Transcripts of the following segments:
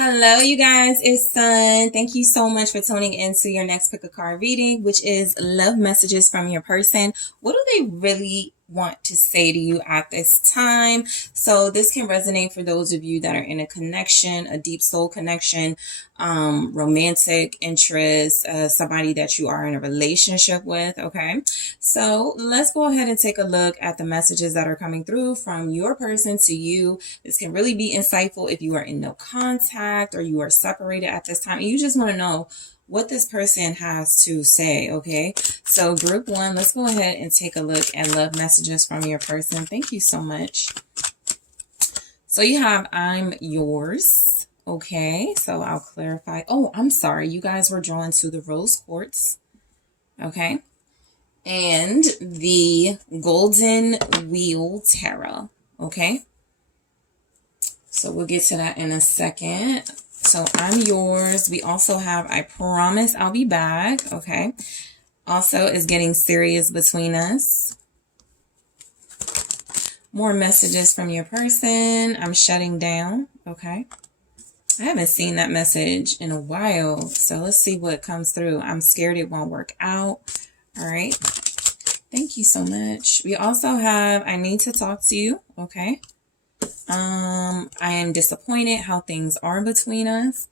Hello, you guys. It's Sun. Thank you so much for tuning into your next pick a card reading, which is love messages from your person. What do they really want to say to you at this time? So this can resonate for those of you that are in a connection, a deep soul connection, romantic interest, somebody that you are in a relationship with. Okay. So let's go ahead and take a look at the messages that are coming through from your person to you. This can really be insightful if you are in no contact or you are separated at this time and you just want to know what this person has to say. Okay, so group one, let's go ahead and take a look at love messages from your person. Thank you so much. So you have I'm yours. Okay, so I'll clarify. Oh, I'm sorry, you guys were drawn to the rose quartz. Okay, and the golden wheel tarot. Okay, so we'll get to that in a second. So I'm yours. We also have I promise I'll be back. Okay. Also is getting serious between us. More messages from your person. I'm shutting down. Okay. I haven't seen that message in a while. So let's see what comes through. I'm scared it won't work out. All right. Thank you so much. We also have I need to talk to you. Okay. I am disappointed how things are between us.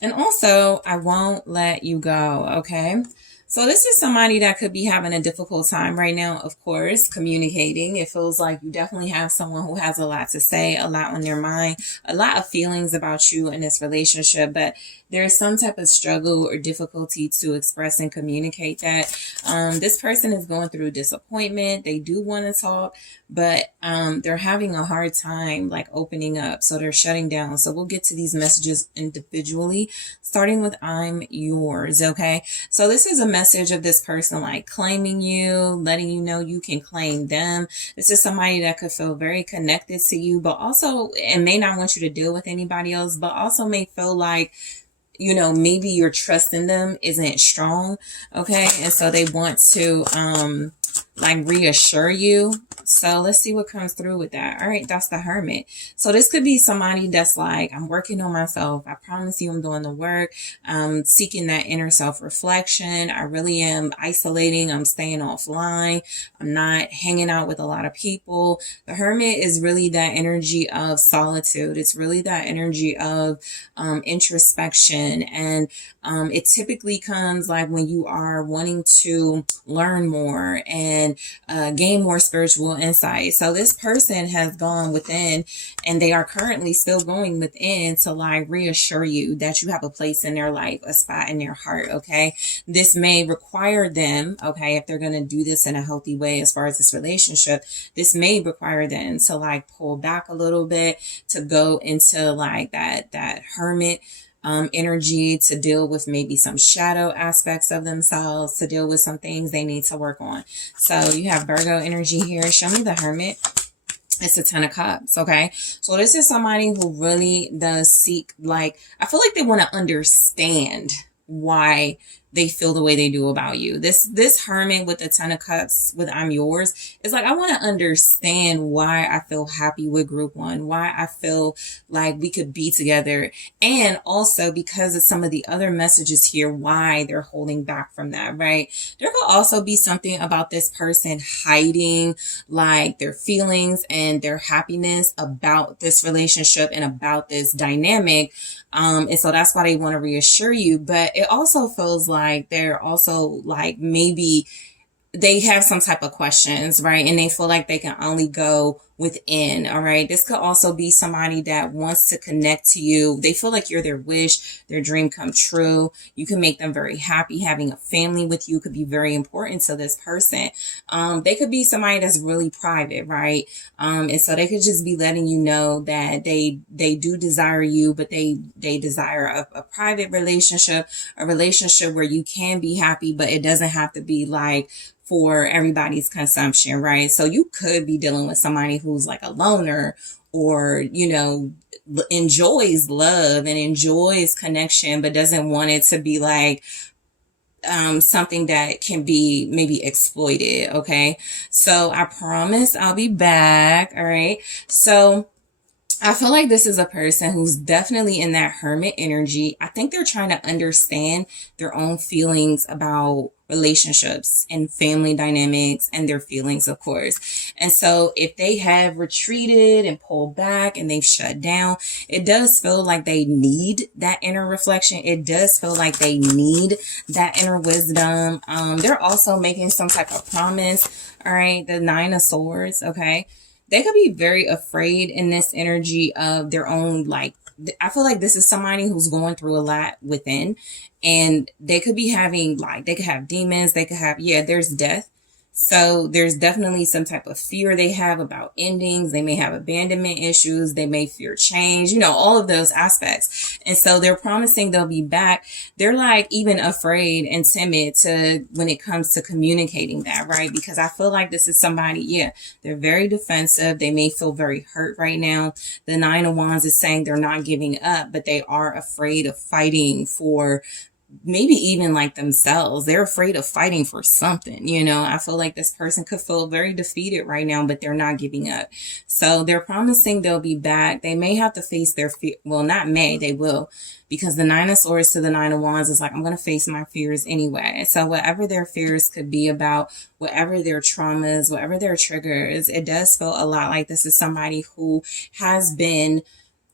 And also, I won't let you go, okay? So this is somebody that could be having a difficult time right now, of course, communicating. It feels like you definitely have someone who has a lot to say, a lot on their mind, a lot of feelings about you in this relationship, but there's some type of struggle or difficulty to express and communicate that. This person is going through disappointment. They do want to talk, but they're having a hard time like opening up. So they're shutting down. So we'll get to these messages individually, starting with I'm yours. Okay. So this is a message of this person like claiming you, letting you know you can claim them. This is somebody that could feel very connected to you, but also, and may not want you to deal with anybody else, but also may feel like, you know, maybe your trust in them isn't strong. Okay. And so they want to, like reassure you. So let's see what comes through with that. All right, that's the Hermit. So this could be somebody that's like, I'm working on myself. I promise you I'm doing the work. I'm seeking that inner self-reflection. I really am isolating. I'm staying offline. I'm not hanging out with a lot of people. The Hermit is really that energy of solitude. It's really that energy of introspection. And it typically comes like when you are wanting to learn more and gain more spiritual insight. So this person has gone within and they are currently still going within to like reassure you that you have a place in their life, a spot in their heart. Okay. This may require them, okay, if they're going to do this in a healthy way as far as this relationship, this may require them to like pull back a little bit, to go into like that hermit energy, to deal with maybe some shadow aspects of themselves, to deal with some things they need to work on. So you have Virgo energy here. Show me the Hermit. It's a 10 of Cups. Okay. So this is somebody who really does seek, like, I feel like they want to understand why they feel the way they do about you. This Hermit with the 10 of Cups with I'm yours is like, I want to understand why I feel happy with group one, why I feel like we could be together. And also because of some of the other messages here, why they're holding back from that, right? There could also be something about this person hiding like their feelings and their happiness about this relationship and about this dynamic. And so that's why they want to reassure you. But it also feels like they're also like maybe they have some type of questions, right? And they feel like they can only go within. All right. This could also be somebody that wants to connect to you. They feel like you're their wish, their dream come true. You can make them very happy. Having a family with you could be very important to this person. They could be somebody that's really private, right? And so they could just be letting you know that they do desire you, but they desire a private relationship, a relationship where you can be happy, but it doesn't have to be like for everybody's consumption, right? So you could be dealing with somebody who's like a loner or, you know, enjoys love and enjoys connection, but doesn't want it to be like something that can be maybe exploited. Okay. So I promise I'll be back. All right. So I feel like this is a person who's definitely in that hermit energy. I think they're trying to understand their own feelings about relationships and family dynamics and their feelings, of course. And so if they have retreated and pulled back and they've shut down, it does feel like they need that inner reflection. It does feel like they need that inner wisdom. They're also making some type of promise. All right. The Nine of Swords. Okay. They could be very afraid in this energy of their own, like, I feel like this is somebody who's going through a lot within, and they could be having, like, they could have demons, they could have, yeah, there's death. So there's definitely some type of fear they have about endings. They may have abandonment issues. They may fear change, you know, all of those aspects. And so they're promising they'll be back. They're like even afraid and timid to when it comes to communicating that, right? Because I feel like this is somebody, yeah, they're very defensive. They may feel very hurt right now. The Nine of Wands is saying they're not giving up, but they are afraid of fighting for maybe even like themselves. They're afraid of fighting for something, you know. I feel like this person could feel very defeated right now, but they're not giving up. So they're promising they'll be back. They may have to face their fear. Well, not may, they will, because the Nine of Swords to the Nine of Wands is like, I'm going to face my fears anyway. So whatever their fears could be about, whatever their traumas, whatever their triggers, it does feel a lot like this is somebody who has been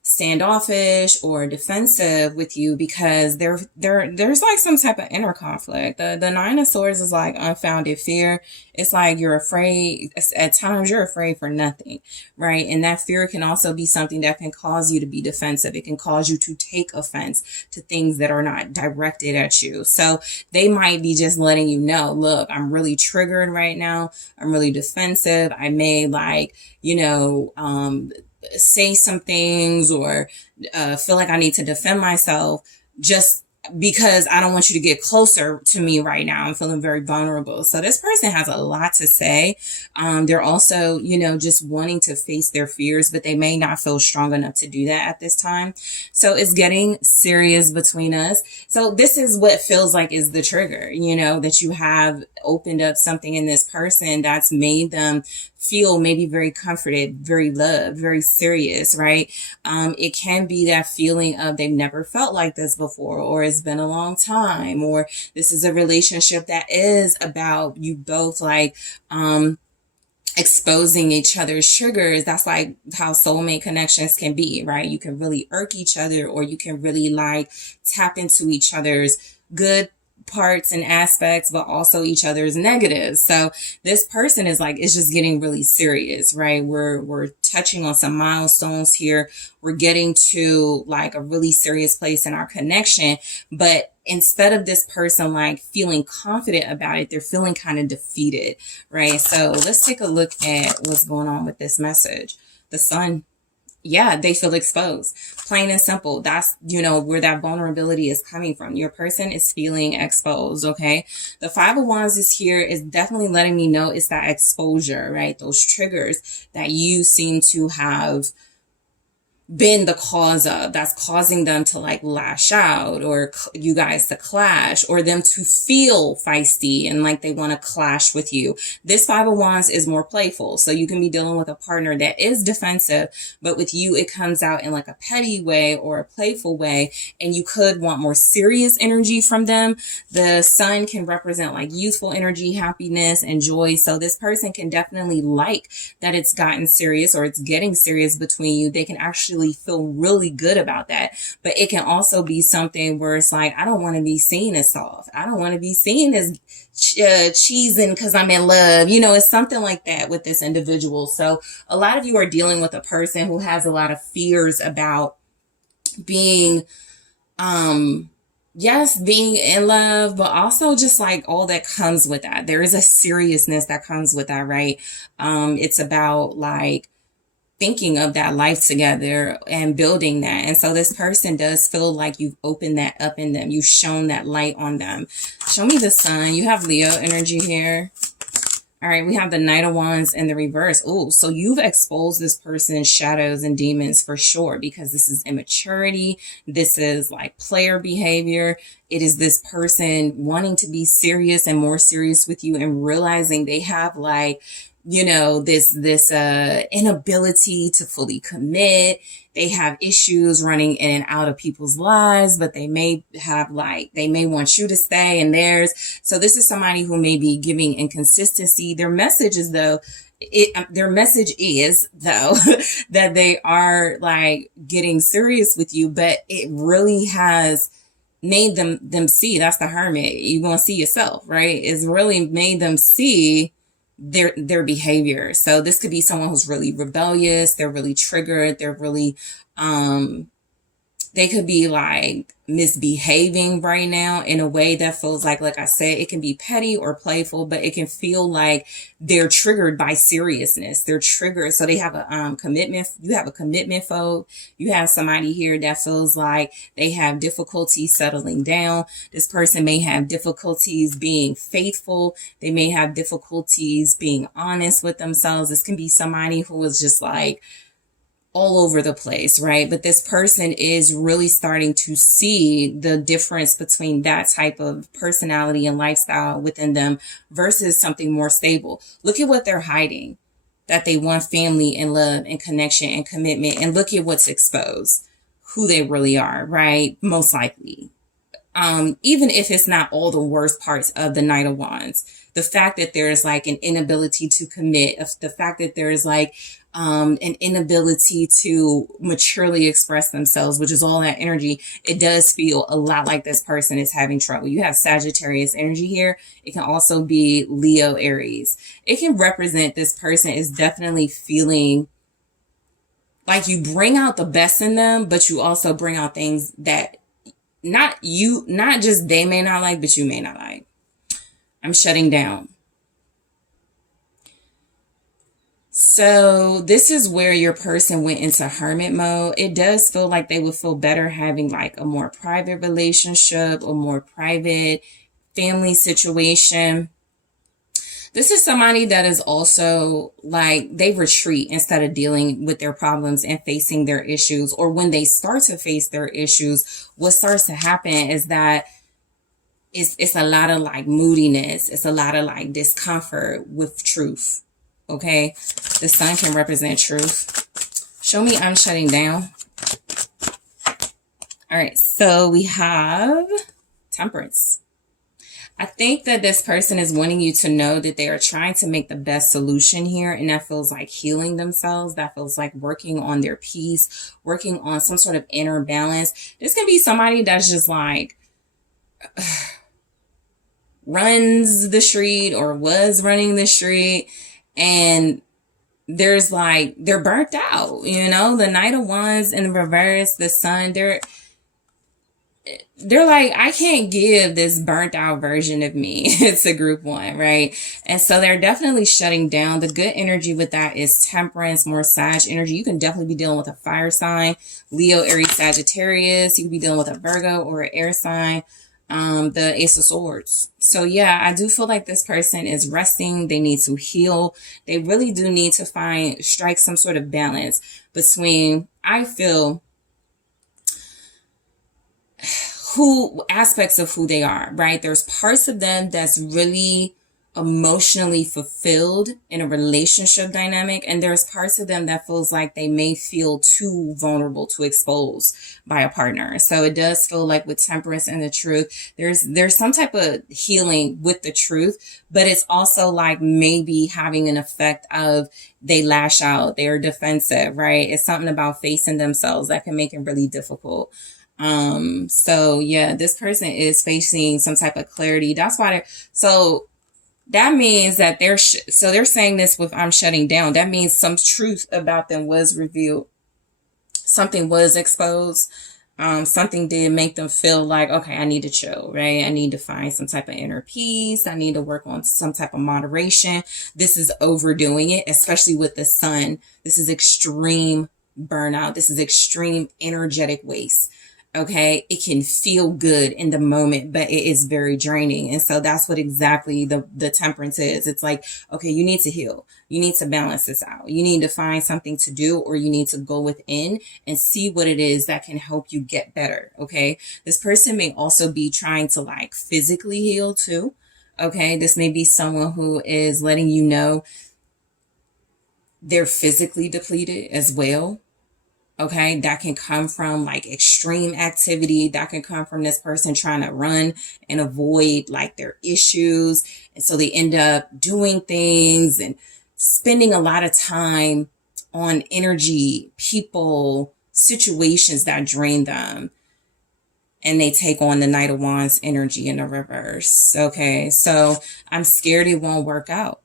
standoffish or defensive with you because there's like some type of inner conflict. The Nine of Swords is like unfounded fear. It's like you're afraid. At times you're afraid for nothing, right? And that fear can also be something that can cause you to be defensive. It can cause you to take offense to things that are not directed at you. So they might be just letting you know, look, I'm really triggered right now. I'm really defensive. I may like, you know, say some things or feel like I need to defend myself just because I don't want you to get closer to me right now. I'm feeling very vulnerable. So this person has a lot to say. They're also, you know, just wanting to face their fears, but they may not feel strong enough to do that at this time. So it's getting serious between us. So this is what feels like is the trigger, you know, that you have opened up something in this person that's made them feel maybe very comforted, very loved, very serious, right? It can be that feeling of they've never felt like this before, or it's been a long time, or this is a relationship that is about you both like, exposing each other's triggers. That's like how soulmate connections can be, right? You can really irk each other, or you can really like tap into each other's good parts and aspects, but also each other's negatives. So this person is like, it's just getting really serious, right? We're touching on some milestones here. We're getting to like a really serious place in our connection, but instead of this person like feeling confident about it, they're feeling kind of defeated, right? So let's take a look at what's going on with this message. The Sun. Yeah, they feel exposed. Plain and simple. That's, you know, where that vulnerability is coming from. Your person is feeling exposed, okay? The Five of Wands is here, is definitely letting me know it's that exposure, right? Those triggers that you seem to have been the cause of, that's causing them to like lash out, or you guys to clash, or them to feel feisty and like they want to clash with you. This Five of Wands is more playful. So you can be dealing with a partner that is defensive, but with you, it comes out in like a petty way or a playful way. And you could want more serious energy from them. The Sun can represent like youthful energy, happiness, and joy. So this person can definitely like that it's gotten serious, or it's getting serious between you. They can actually feel really good about that. But it can also be something where it's like, I don't want to be seen as soft. I don't want to be seen as cheesing because I'm in love. You know, it's something like that with this individual. So a lot of you are dealing with a person who has a lot of fears about being, yes, being in love, but also just like all that comes with that. There is a seriousness that comes with that, right? It's about like thinking of that life together and building that. And so this person does feel like you've opened that up in them. You've shown that light on them. Show me the Sun. You have Leo energy here. All right, we have the Knight of Wands in the reverse. Oh, so you've exposed this person's shadows and demons for sure, because this is immaturity. This is like player behavior. It is this person wanting to be serious and more serious with you and realizing they have like, you know, this inability to fully commit. They have issues running in and out of people's lives, but they may have like, they may want you to stay in theirs. So this is somebody who may be giving inconsistency. Their message is though, their message is though that they are like getting serious with you, but it really has made them see. That's the Hermit. You're gonna see yourself, right? It's really made them see their behavior. So this could be someone who's really rebellious. They're really triggered. They're really they could be like misbehaving right now in a way that feels like I said, it can be petty or playful, but it can feel like they're triggered by seriousness. They're triggered. So they have a commitment. You have a commitment phobe. You have somebody here that feels like they have difficulty settling down. This person may have difficulties being faithful. They may have difficulties being honest with themselves. This can be somebody who is just like all over the place, right? But this person is really starting to see the difference between that type of personality and lifestyle within them versus something more stable. Look at what they're hiding, that they want family and love and connection and commitment. And look at what's exposed, who they really are, right? Most likely. Even if it's not all the worst parts of the Knight of Wands, the fact that there's like an inability to commit, the fact that there's like an inability to maturely express themselves, which is all that energy, it does feel a lot like this person is having trouble. You have Sagittarius energy here. It can also be Leo, Aries. It can represent this person is definitely feeling like you bring out the best in them, but you also bring out things that not just they may not like, but you may not like. I'm shutting down. So this is where your person went into hermit mode. It does feel like they would feel better having like a more private relationship, a more private family situation. This is somebody that is also like they retreat instead of dealing with their problems and facing their issues. Or when they start to face their issues, what starts to happen is that it's a lot of like moodiness. It's a lot of like discomfort with truth. Okay. The sun can represent truth. Show me I'm shutting down. All right. So we have Temperance. I think that this person is wanting you to know that they are trying to make the best solution here. And that feels like healing themselves. That feels like working on their peace, working on some sort of inner balance. This can be somebody that's just like runs the street or was running the street. And there's like, they're burnt out, you know, the Knight of Wands in reverse, the sun, they're like, I can't give this burnt out version of me. It's a group one, right? And so they're definitely shutting down. The good energy with that is Temperance, more Sag energy. You can definitely be dealing with a fire sign, Leo, Aries, Sagittarius. You could be dealing with a Virgo or an air sign, the Ace of Swords. So yeah, I do feel like this person is resting. They need to heal. They really do need to strike some sort of balance between, I feel, aspects of who they are, right? There's parts of them that's really emotionally fulfilled in a relationship dynamic. And there's parts of them that feels like they may feel too vulnerable to expose by a partner. So it does feel like with Temperance and the truth, there's some type of healing with the truth, but it's also like maybe having an effect of they lash out, they're defensive, right? It's something about facing themselves that can make it really difficult. So yeah, this person is facing some type of clarity. That's why so that means that they're saying this with I'm shutting down. That means some truth about them was revealed. Something was exposed. Something did make them feel like, okay, I need to chill, right? I need to find some type of inner peace. I need to work on some type of moderation. This is overdoing it, especially with the sun. This is extreme burnout. This is extreme energetic waste. Okay, it can feel good in the moment, but it is very draining. And so that's what exactly the temperance is. It's like, okay, you need to heal. You need to balance this out. You need to find something to do, or you need to go within and see what it is that can help you get better. Okay, this person may also be trying to like physically heal too. Okay, this may be someone who is letting you know they're physically depleted as well. Okay, that can come from like extreme activity. That can come from this person trying to run and avoid like their issues. And so they end up doing things and spending a lot of time on energy, people, situations that drain them. And they take on the Knight of Wands energy in the reverse. Okay, so I'm scared it won't work out.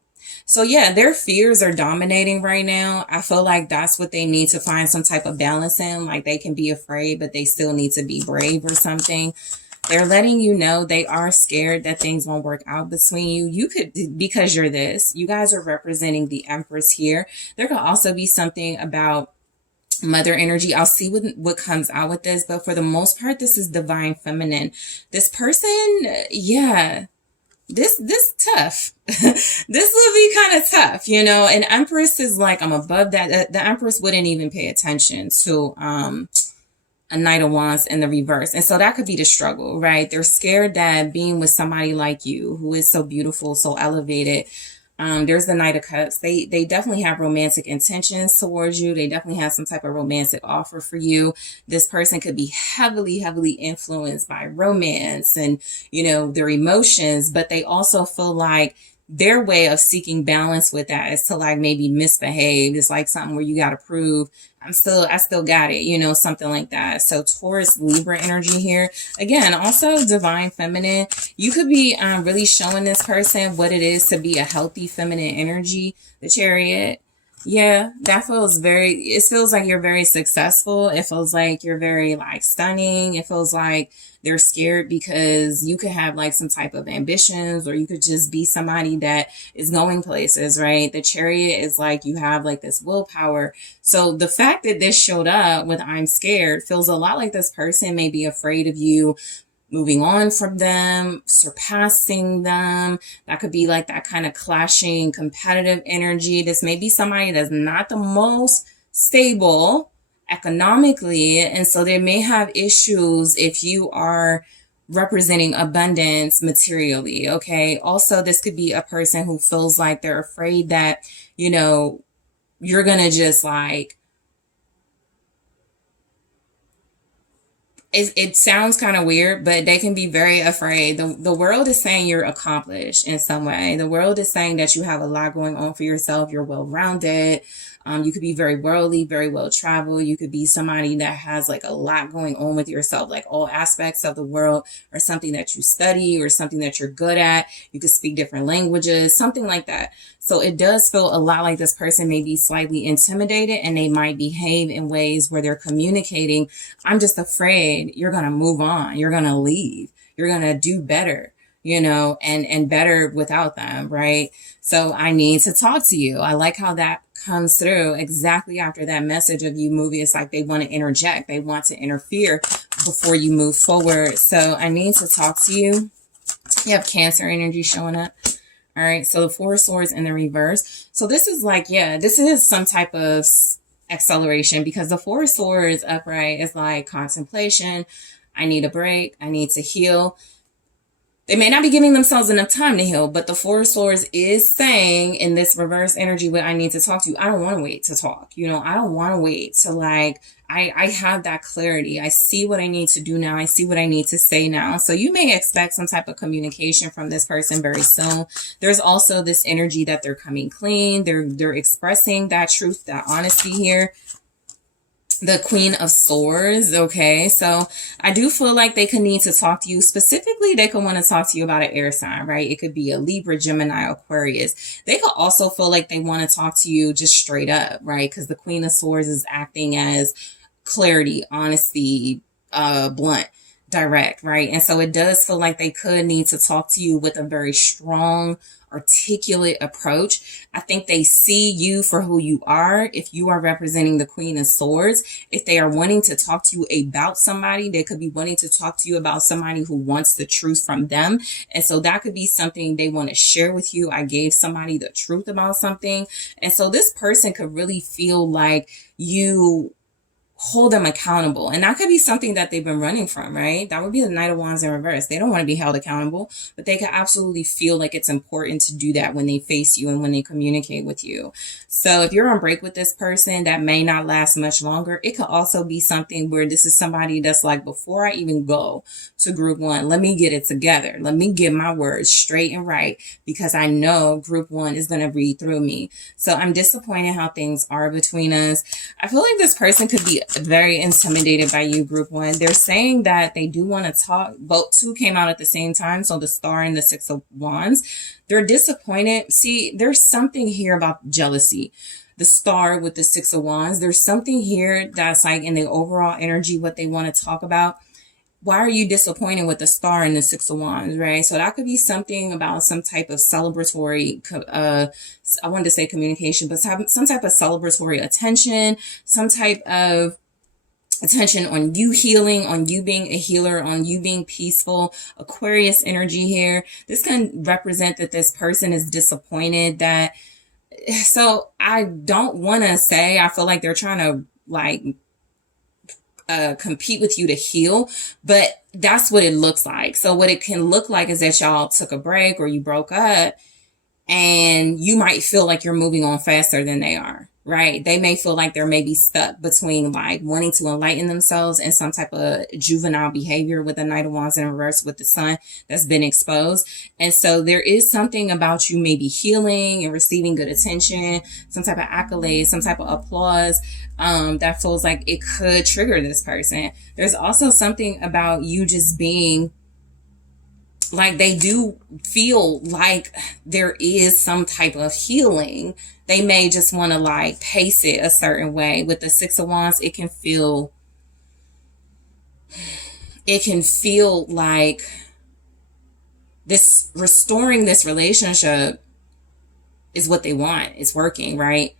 So yeah, their fears are dominating right now. I feel like that's what they need to find some type of balance in. Like they can be afraid, but they still need to be brave or something. They're letting you know they are scared that things won't work out between you. You could, because you're this, you guys are representing the Empress here. There could also be something about mother energy. I'll see what comes out with this, but for the most part, this is divine feminine. This person, yeah, this tough. This would be kind of tough, you know. And Empress is like, I'm above that. The Empress wouldn't even pay attention to a Knight of Wands in the reverse. And so that could be the struggle, right? They're scared that being with somebody like you, who is so beautiful, so elevated. There's the Knight of Cups. They definitely have romantic intentions towards you. They definitely have some type of romantic offer for you. This person could be heavily, heavily influenced by romance and, you know, their emotions, but they also feel like their way of seeking balance with that is to like maybe misbehave. It's like something where you got to prove I still got it, you know, something like that. So Taurus, Libra energy here. Again, also divine feminine. You could be really showing this person what it is to be a healthy feminine energy. The Chariot. Yeah, that feels it feels like you're very successful. It feels like you're very like stunning. It feels like they're scared because you could have like some type of ambitions, or you could just be somebody that is going places, right? The Chariot is like you have like this willpower. So the fact that this showed up with I'm scared feels a lot like this person may be afraid of you moving on from them, surpassing them. That could be like that kind of clashing competitive energy. This may be somebody that's not the most stable economically. And so they may have issues if you are representing abundance materially. Okay. Also, this could be a person who feels like they're afraid that, you know, you're going to just like, it sounds kind of weird, but they can be very afraid. The world is saying you're accomplished in some way. The world is saying that you have a lot going on for yourself. You're well-rounded. You could be very worldly, very well traveled. You could be somebody that has like a lot going on with yourself, like all aspects of the world, or something that you study, or something that you're good at. You could speak different languages, something like that. So it does feel a lot like this person may be slightly intimidated, and they might behave in ways where they're communicating, I'm just afraid you're going to move on. You're going to leave. You're going to do better, you know, and better without them, right? So I need to talk to you. I like how that comes through exactly after that message of you moving. It's like they want to interject. They want to interfere before you move forward. So I need to talk to you. You have Cancer energy showing up. All right. So the Four of Swords in the reverse. So this is like, yeah, this is some type of acceleration, because the Four of Swords upright is like contemplation. I need a break. I need to heal. They may not be giving themselves enough time to heal, but the Four of Swords is saying in this reverse energy, what I need to talk to you. I don't want to wait to talk. You know, I don't want to wait to like, I have that clarity. I see what I need to do now. I see what I need to say now. So you may expect some type of communication from this person very soon. There's also this energy that they're coming clean. They're expressing that truth, that honesty here. The Queen of Swords. Okay. So I do feel like they could need to talk to you. Specifically, they could want to talk to you about an air sign, right? It could be a Libra, Gemini, Aquarius. They could also feel like they want to talk to you just straight up, right? Because the Queen of Swords is acting as clarity, honesty, blunt, direct, right? And so it does feel like they could need to talk to you with a very strong articulate approach. I think they see you for who you are. If you are representing the Queen of Swords, if they are wanting to talk to you about somebody, they could be wanting to talk to you about somebody who wants the truth from them. And so that could be something they want to share with you. I gave somebody the truth about something. And so this person could really feel like you hold them accountable. And that could be something that they've been running from, right? That would be the Knight of Wands in reverse. They don't want to be held accountable, but they could absolutely feel like it's important to do that when they face you and when they communicate with you. So if you're on break with this person, that may not last much longer. It could also be something where this is somebody that's like, before I even go to group one, let me get it together. Let me get my words straight and right, because I know group one is going to read through me. So I'm disappointed how things are between us. I feel like this person could be very intimidated by you, group one. They're saying that they do want to talk. Both two came out at the same time. So the Star and the Six of Wands. They're disappointed. See, there's something here about jealousy. The Star with the Six of Wands. There's something here that's like in the overall energy, what they want to talk about. Why are you disappointed with the Star and the Six of Wands, right? So that could be something about some type of celebratory, I wanted to say communication, but some type of celebratory attention, some type of attention on you healing, on you being a healer, on you being peaceful. Aquarius energy here. This can represent that this person is disappointed that, so I don't want to say, I feel like they're trying to like compete with you to heal, but that's what it looks like. So what it can look like is that y'all took a break or you broke up, and you might feel like you're moving on faster than they are, right? They may feel like they're maybe stuck between like wanting to enlighten themselves and some type of juvenile behavior with the Knight of Wands in reverse with the Sun that's been exposed. And so there is something about you maybe healing and receiving good attention, some type of accolade, some type of applause, that feels like it could trigger this person. There's also something about you just being like, they do feel like there is some type of healing. They may just want to like pace it a certain way. With the Six of Wands, it can feel like this restoring this relationship is what they want. It's working, right?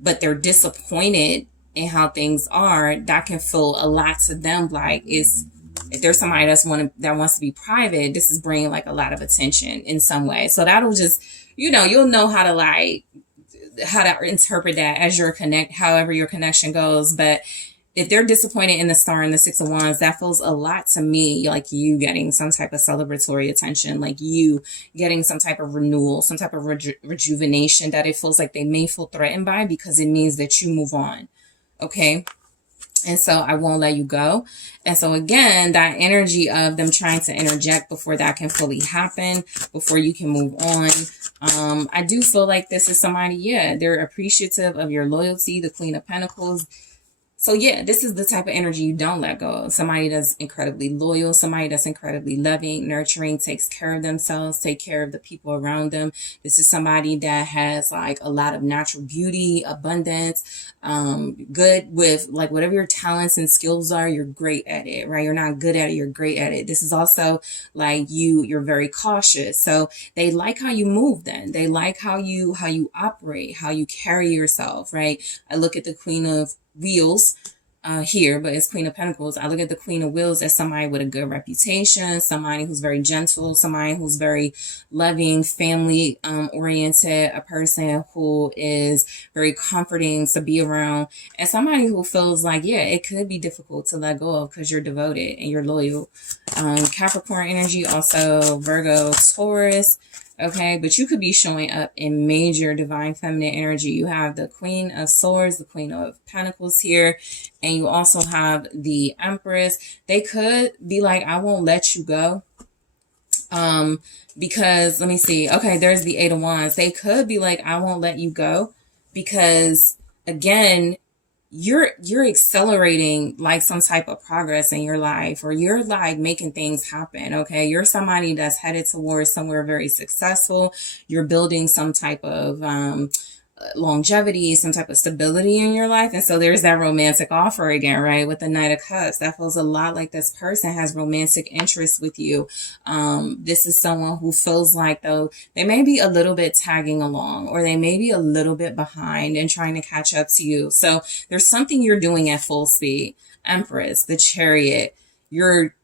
But they're disappointed in how things are. That can feel a lot to them. Like, if there's somebody that wants to be private, this is bringing like a lot of attention in some way. So that'll just, you'll know how to interpret that as however your connection goes. But if they're disappointed in the Star and the Six of Wands, that feels a lot to me like you getting some type of celebratory attention, like you getting some type of renewal, some type of rejuvenation that it feels like they may feel threatened by, because it means that you move on. Okay. And so I won't let you go. And so again, that energy of them trying to interject before that can fully happen, before you can move on. I do feel like this is somebody, they're appreciative of your loyalty, the Queen of Pentacles. So yeah, this is the type of energy you don't let go of. Somebody that's incredibly loyal, somebody that's incredibly loving, nurturing, takes care of themselves, take care of the people around them. This is somebody that has like a lot of natural beauty, abundance, good with like whatever your talents and skills are, you're great at it, right? You're not good at it, you're great at it. This is also like you're very cautious. So they like how you move then. They like how you operate, how you carry yourself, right? I look at the Queen of Wheels here, but it's Queen of Pentacles. I look at the Queen of Wheels as somebody with a good reputation, somebody who's very gentle, somebody who's very loving, family oriented, a person who is very comforting to be around, and somebody who feels like, it could be difficult to let go of because you're devoted and you're loyal. Capricorn energy, also Virgo, Taurus. Okay, but you could be showing up in major divine feminine energy. You have the Queen of Swords, the Queen of Pentacles here, and you also have the Empress. They could be like, I won't let you go. Because let me see. Okay, there's the Eight of Wands. They could be like, I won't let you go because again, you're accelerating like some type of progress in your life, or you're like making things happen. Okay. You're somebody that's headed towards somewhere very successful. You're building some type of, longevity, some type of stability in your life. And so there's that romantic offer again, right? With the Knight of Cups, that feels a lot like this person has romantic interest with you. This is someone who feels like, though, they may be a little bit tagging along, or they may be a little bit behind and trying to catch up to you. So there's something you're doing at full speed. Empress, the Chariot, you're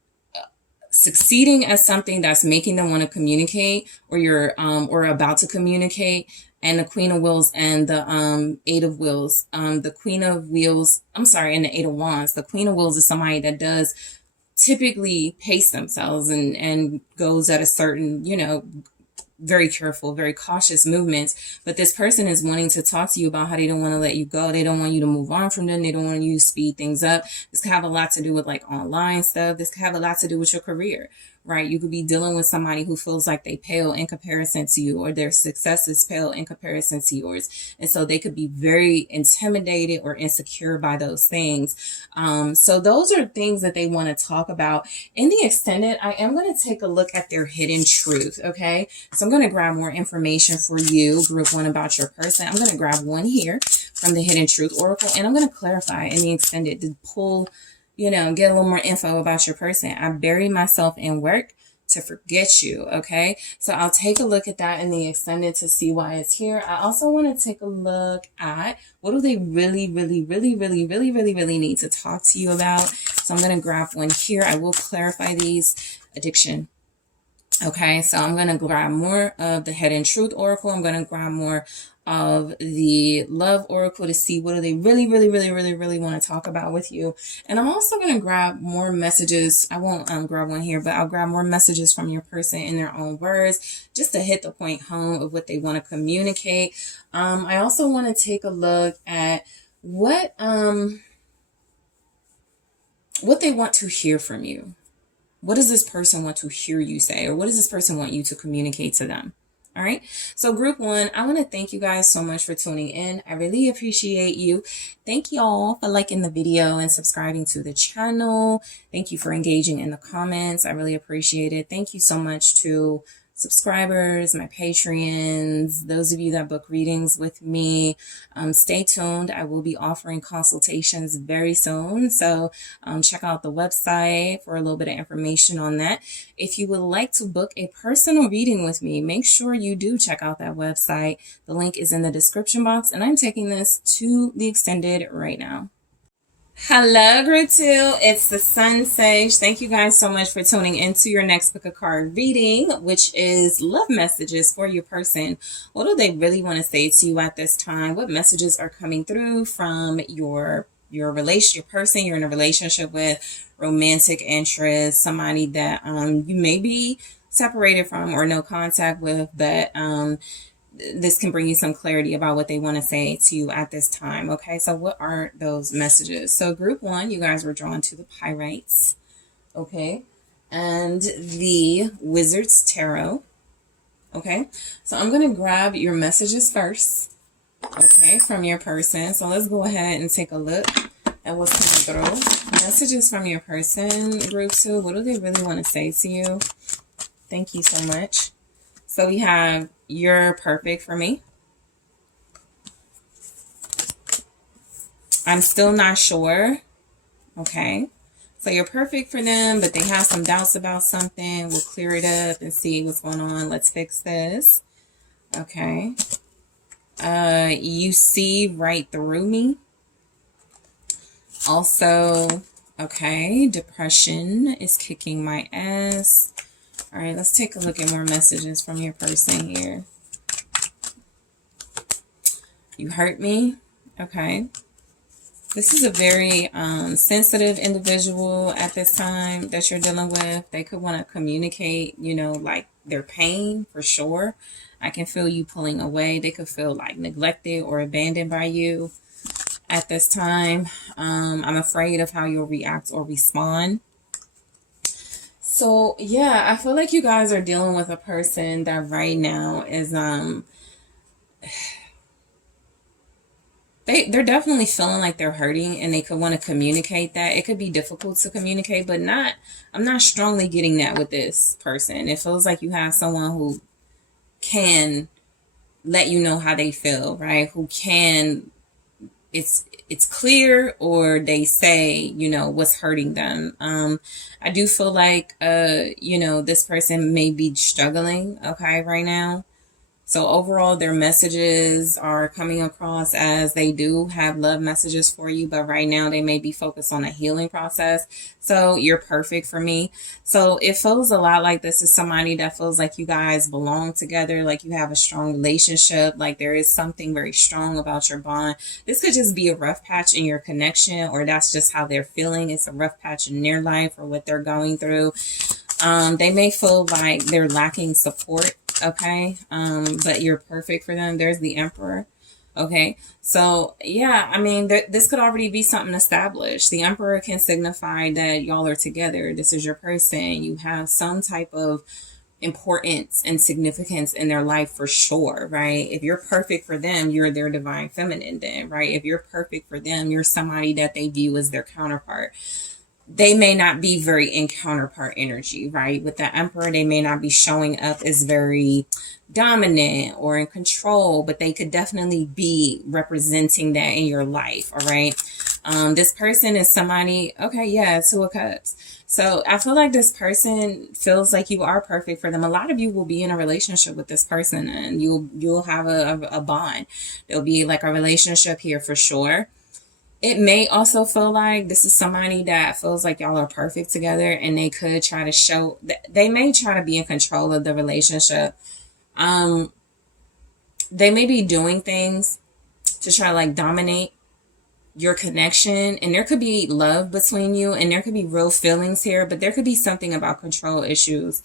succeeding at something that's making them want to communicate, or you're or about to communicate. And the Queen of Wheels and the Eight of Wheels. The Queen of Wheels, I'm sorry, and the Eight of Wands. The Queen of Wheels is somebody that does typically pace themselves and goes at a certain, you know, very careful, very cautious movements. But this person is wanting to talk to you about how they don't want to let you go. They don't want you to move on from them. They don't want you to speed things up. This could have a lot to do with like online stuff. This could have a lot to do with your career, right? You could be dealing with somebody who feels like they pale in comparison to you, or their successes pale in comparison to yours. And so they could be very intimidated or insecure by those things. So those are things that they want to talk about. In the extended, I am going to take a look at their hidden truth. Okay. So I'm going to grab more information for you, group one, about your person. I'm going to grab one here from the Hidden Truth Oracle, and I'm going to clarify in the extended to pull, you know, get a little more info about your person. I bury myself in work to forget you. Okay. So I'll take a look at that in the extended to see why it's here. I also want to take a look at what do they really need to talk to you about. So I'm going to grab one here. I will clarify these. Addiction. Okay, so I'm going to grab more of the Hidden Truth Oracle. I'm going to grab more of the Love Oracle to see what do they really want to talk about with you. And I'm also going to grab more messages. I won't grab one here, but I'll grab more messages from your person in their own words, just to hit the point home of what they want to communicate. I also want to take a look at what they want to hear from you. What does this person want to hear you say? Or what does this person want you to communicate to them? All right. So group one, I want to thank you guys so much for tuning in. I really appreciate you. Thank you all for liking the video and subscribing to the channel. Thank you for engaging in the comments. I really appreciate it. Thank you so much to subscribers, my Patreons, those of you that book readings with me. Stay tuned. I will be offering consultations very soon. So check out the website for a little bit of information on that. If you would like to book a personal reading with me, make sure you do check out that website. The link is in the description box, and I'm taking this to the extended right now. Hello, group two. It's the SunSage. Thank you guys so much for tuning into your next book of card reading, which is love messages for your person. What do they really want to say to you at this time? What messages are coming through from your person you're in a relationship with, romantic interest, somebody that you may be separated from or no contact with, but this can bring you some clarity about what they want to say to you at this time. Okay, so what are those messages? So group one, you guys were drawn to the Pirates, okay, and the Wizard's Tarot. Okay, so I'm going to grab your messages first, okay, from your person. So let's go ahead and take a look at what's coming through. Messages from your person, group two. What do they really want to say to you? Thank you so much. So we have, you're perfect for me. I'm still not sure. Okay. So you're perfect for them, but they have some doubts about something. We'll clear it up and see what's going on. Let's fix this. Okay. You see right through me. Also, okay, depression is kicking my ass. All right, let's take a look at more messages from your person here. You hurt me. Okay. This is a very sensitive individual at this time that you're dealing with. They could want to communicate, you know, like their pain for sure. I can feel you pulling away. They could feel like neglected or abandoned by you at this time. I'm afraid of how you'll react or respond. So, yeah, I feel like you guys are dealing with a person that right now is, they're definitely feeling like they're hurting, and they could want to communicate that. It could be difficult to communicate, but I'm not strongly getting that with this person. It feels like you have someone who can let you know how they feel, right? Who can, it's clear, or they say, you know, what's hurting them. I do feel like, you know, this person may be struggling, okay, right now. So overall, their messages are coming across as they do have love messages for you, but right now they may be focused on a healing process. So you're perfect for me. So it feels a lot like this is somebody that feels like you guys belong together, like you have a strong relationship, like there is something very strong about your bond. This could just be a rough patch in your connection, or that's just how they're feeling. It's a rough patch in their life or what they're going through. They may feel like they're lacking support, okay? But you're perfect for them. There's the Emperor, okay? So, yeah, I mean, this could already be something established. The Emperor can signify that y'all are together. This is your person. You have some type of importance and significance in their life for sure, right? If you're perfect for them, you're their divine feminine then, right? If you're perfect for them, you're somebody that they view as their counterpart. They may not be very in counterpart energy, right? With the Emperor, they may not be showing up as very dominant or in control, but they could definitely be representing that in your life, all right? This person is somebody, okay, yeah, Two of Cups. So I feel like this person feels like you are perfect for them. A lot of you will be in a relationship with this person, and you'll have a bond. There'll be like a relationship here for sure. It may also feel like this is somebody that feels like y'all are perfect together, and they could try to show that they may try to be in control of the relationship. They may be doing things to try to like dominate your connection, and there could be love between you, and there could be real feelings here, but there could be something about control issues.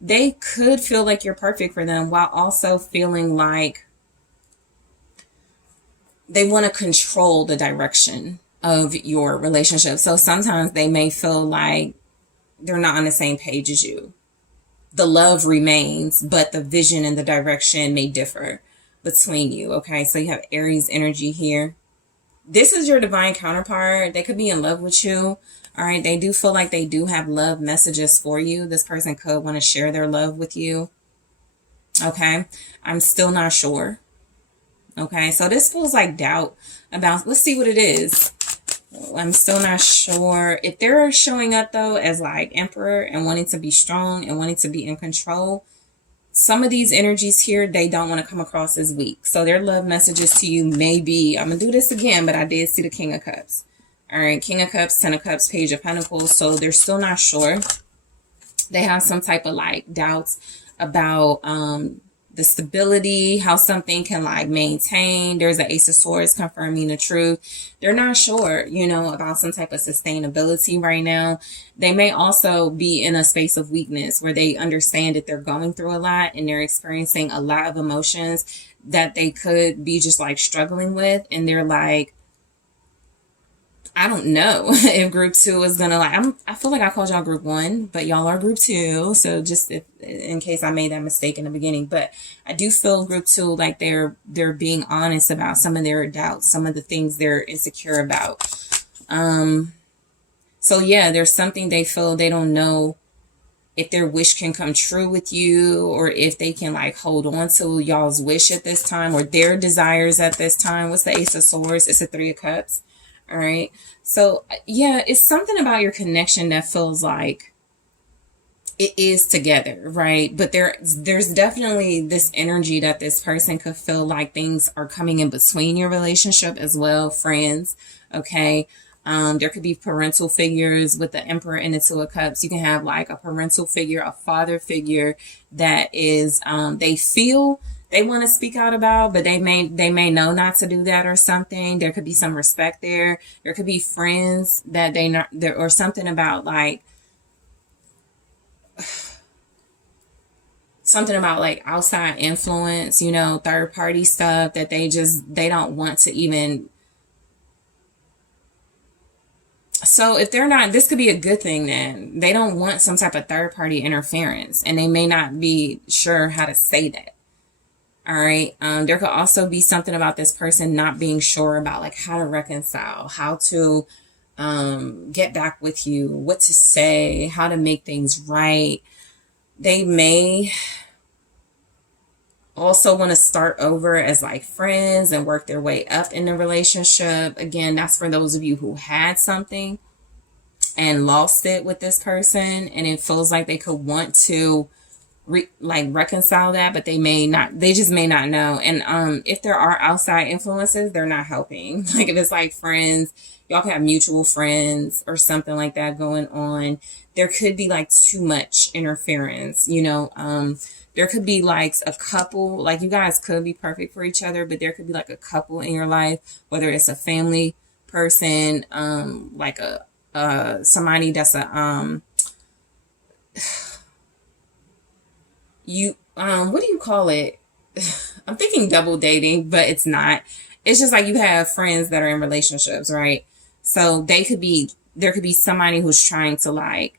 They could feel like you're perfect for them while also feeling like they want to control the direction of your relationship. So sometimes they may feel like they're not on the same page as you. The love remains, but the vision and the direction may differ between you. Okay, so you have Aries energy here. This is your divine counterpart. They could be in love with you. All right, they do feel like they do have love messages for you. This person could want to share their love with you. Okay, I'm still not sure. Okay, so this feels like doubt about, let's see what it is. I'm still not sure. If they're showing up though as like Emperor and wanting to be strong and wanting to be in control, some of these energies here, they don't want to come across as weak. So their love messages to you may be, I'm going to do this again, but I did see the King of Cups. All right, King of Cups, Ten of Cups, Page of Pentacles. So they're still not sure. They have some type of like doubts about the stability, how something can like maintain. There's an Ace of Swords confirming the truth. They're not sure, you know, about some type of sustainability right now. They may also be in a space of weakness where they understand that they're going through a lot and they're experiencing a lot of emotions that they could be just like struggling with. And they're like, I don't know if group 2 is gonna like, I feel like I called y'all group 1, but y'all are group 2. So just in case I made that mistake in the beginning, but I do feel group 2 like they're being honest about some of their doubts, some of the things they're insecure about. So yeah, there's something they feel they don't know if their wish can come true with you, or if they can like hold on to y'all's wish at this time, or their desires at this time. What's the Ace of Swords? It's a Three of Cups. All right. So yeah, it's something about your connection that feels like it is together, right? But there's definitely this energy that this person could feel like things are coming in between your relationship as well. Friends. Okay. There could be parental figures with the Emperor and the Two of Cups. You can have like a parental figure, a father figure that is, they feel they want to speak out about, but they may know not to do that or something. There could be some respect there. There could be friends that they not there, or something about like something about like outside influence, you know, third party stuff that they don't want to even. So if they're not, this could be a good thing then. They don't want some type of third party interference, and they may not be sure how to say that. All right. There could also be something about this person not being sure about like how to reconcile, how to get back with you, what to say, how to make things right. They may also want to start over as like friends and work their way up in the relationship. Again, that's for those of you who had something and lost it with this person, and it feels like they could want to reconcile that, but they just may not know. And if there are outside influences, they're not helping. Like if it's like friends, y'all can have mutual friends or something like that going on. There could be like too much interference, there could be like a couple, like you guys could be perfect for each other, but there could be like a couple in your life, whether it's a family person, like somebody that's what do you call it? I'm thinking double dating, but it's not. It's just like you have friends that are in relationships, right? So there could be somebody who's trying to like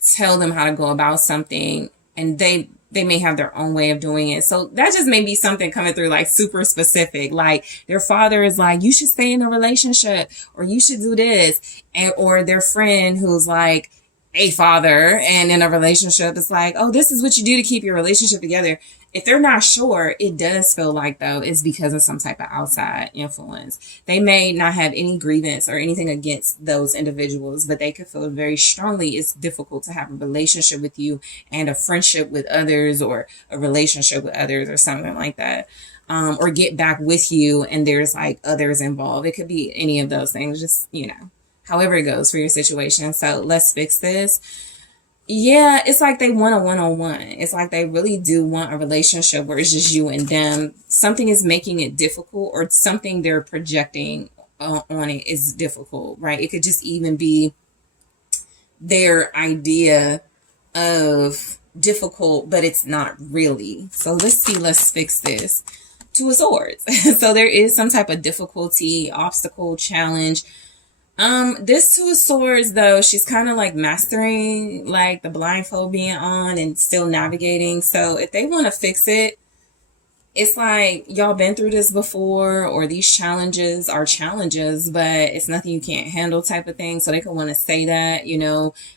tell them how to go about something, and they may have their own way of doing it. So that just may be something coming through like super specific. Like their father is like, you should stay in a relationship, or you should do this. Or their friend who's like a father and in a relationship is like, oh, this is what you do to keep your relationship together. If they're not sure, it does feel like, though, it's because of some type of outside influence. They may not have any grievance or anything against those individuals, but they could feel very strongly it's difficult to have a relationship with you and a friendship with others, or a relationship with others, or something like that. Or get back with you and there's like others involved. It could be any of those things, just, however it goes for your situation. So let's fix this. Yeah, it's like they want a one-on-one. It's like they really do want a relationship where it's just you and them. Something is making it difficult, or something they're projecting on it is difficult, right? It could just even be their idea of difficult, but it's not really. So let's fix this. Two of Swords. So there is some type of difficulty, obstacle, challenge. This Two of Swords, though, she's kind of like mastering like the blindfold being on and still navigating. So if they want to fix it, it's like y'all been through this before, or these challenges are challenges, but it's nothing you can't handle type of thing. So they could want to say that,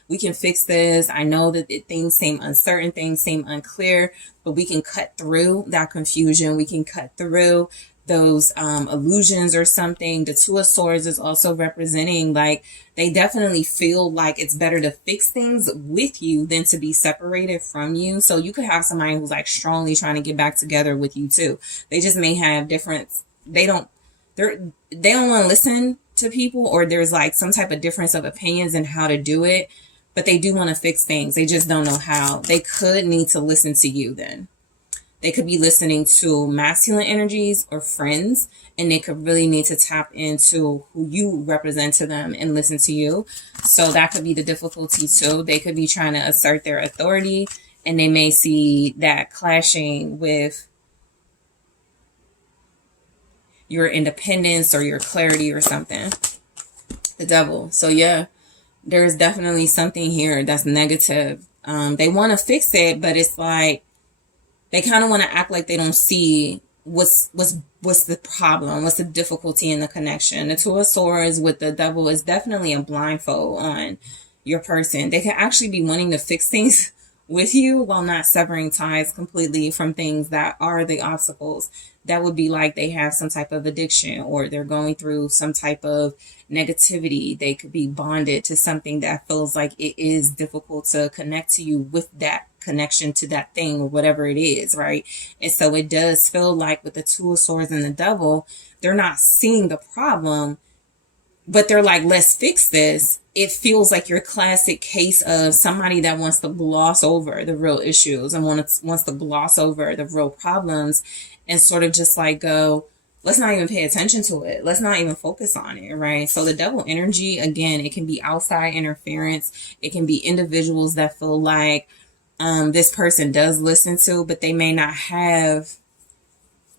we can fix this. I know that things seem uncertain, things seem unclear, but we can cut through that confusion. We can cut through those illusions or something. The Two of Swords is also representing like they definitely feel like it's better to fix things with you than to be separated from you. So you could have somebody who's like strongly trying to get back together with you too. They just may have different, they don't want to listen to people, or there's like some type of difference of opinions in how to do it, but they do want to fix things. They just don't know how. They could need to listen to you then. They could be listening to masculine energies or friends, and they could really need to tap into who you represent to them and listen to you. So that could be the difficulty too. They could be trying to assert their authority, and they may see that clashing with your independence or your clarity or something. The Devil. So yeah, there's definitely something here that's negative. They want to fix it, but it's like, they kind of want to act like they don't see what's the problem, what's the difficulty in the connection. The Two of Swords with the Devil is definitely a blindfold on your person. They can actually be wanting to fix things with you while not severing ties completely from things that are the obstacles. That would be like they have some type of addiction, or they're going through some type of negativity. They could be bonded to something that feels like it is difficult to connect to you with that connection to that thing, or whatever it is, right? And so it does feel like with the Two of Swords and the Devil, they're not seeing the problem, but they're like, let's fix this. It feels like your classic case of somebody that wants to gloss over the real issues and wants to gloss over the real problems and sort of just like go, let's not even pay attention to it. Let's not even focus on it, right? So the Devil energy, again, it can be outside interference. It can be individuals that feel like this person does listen to, but they may not have,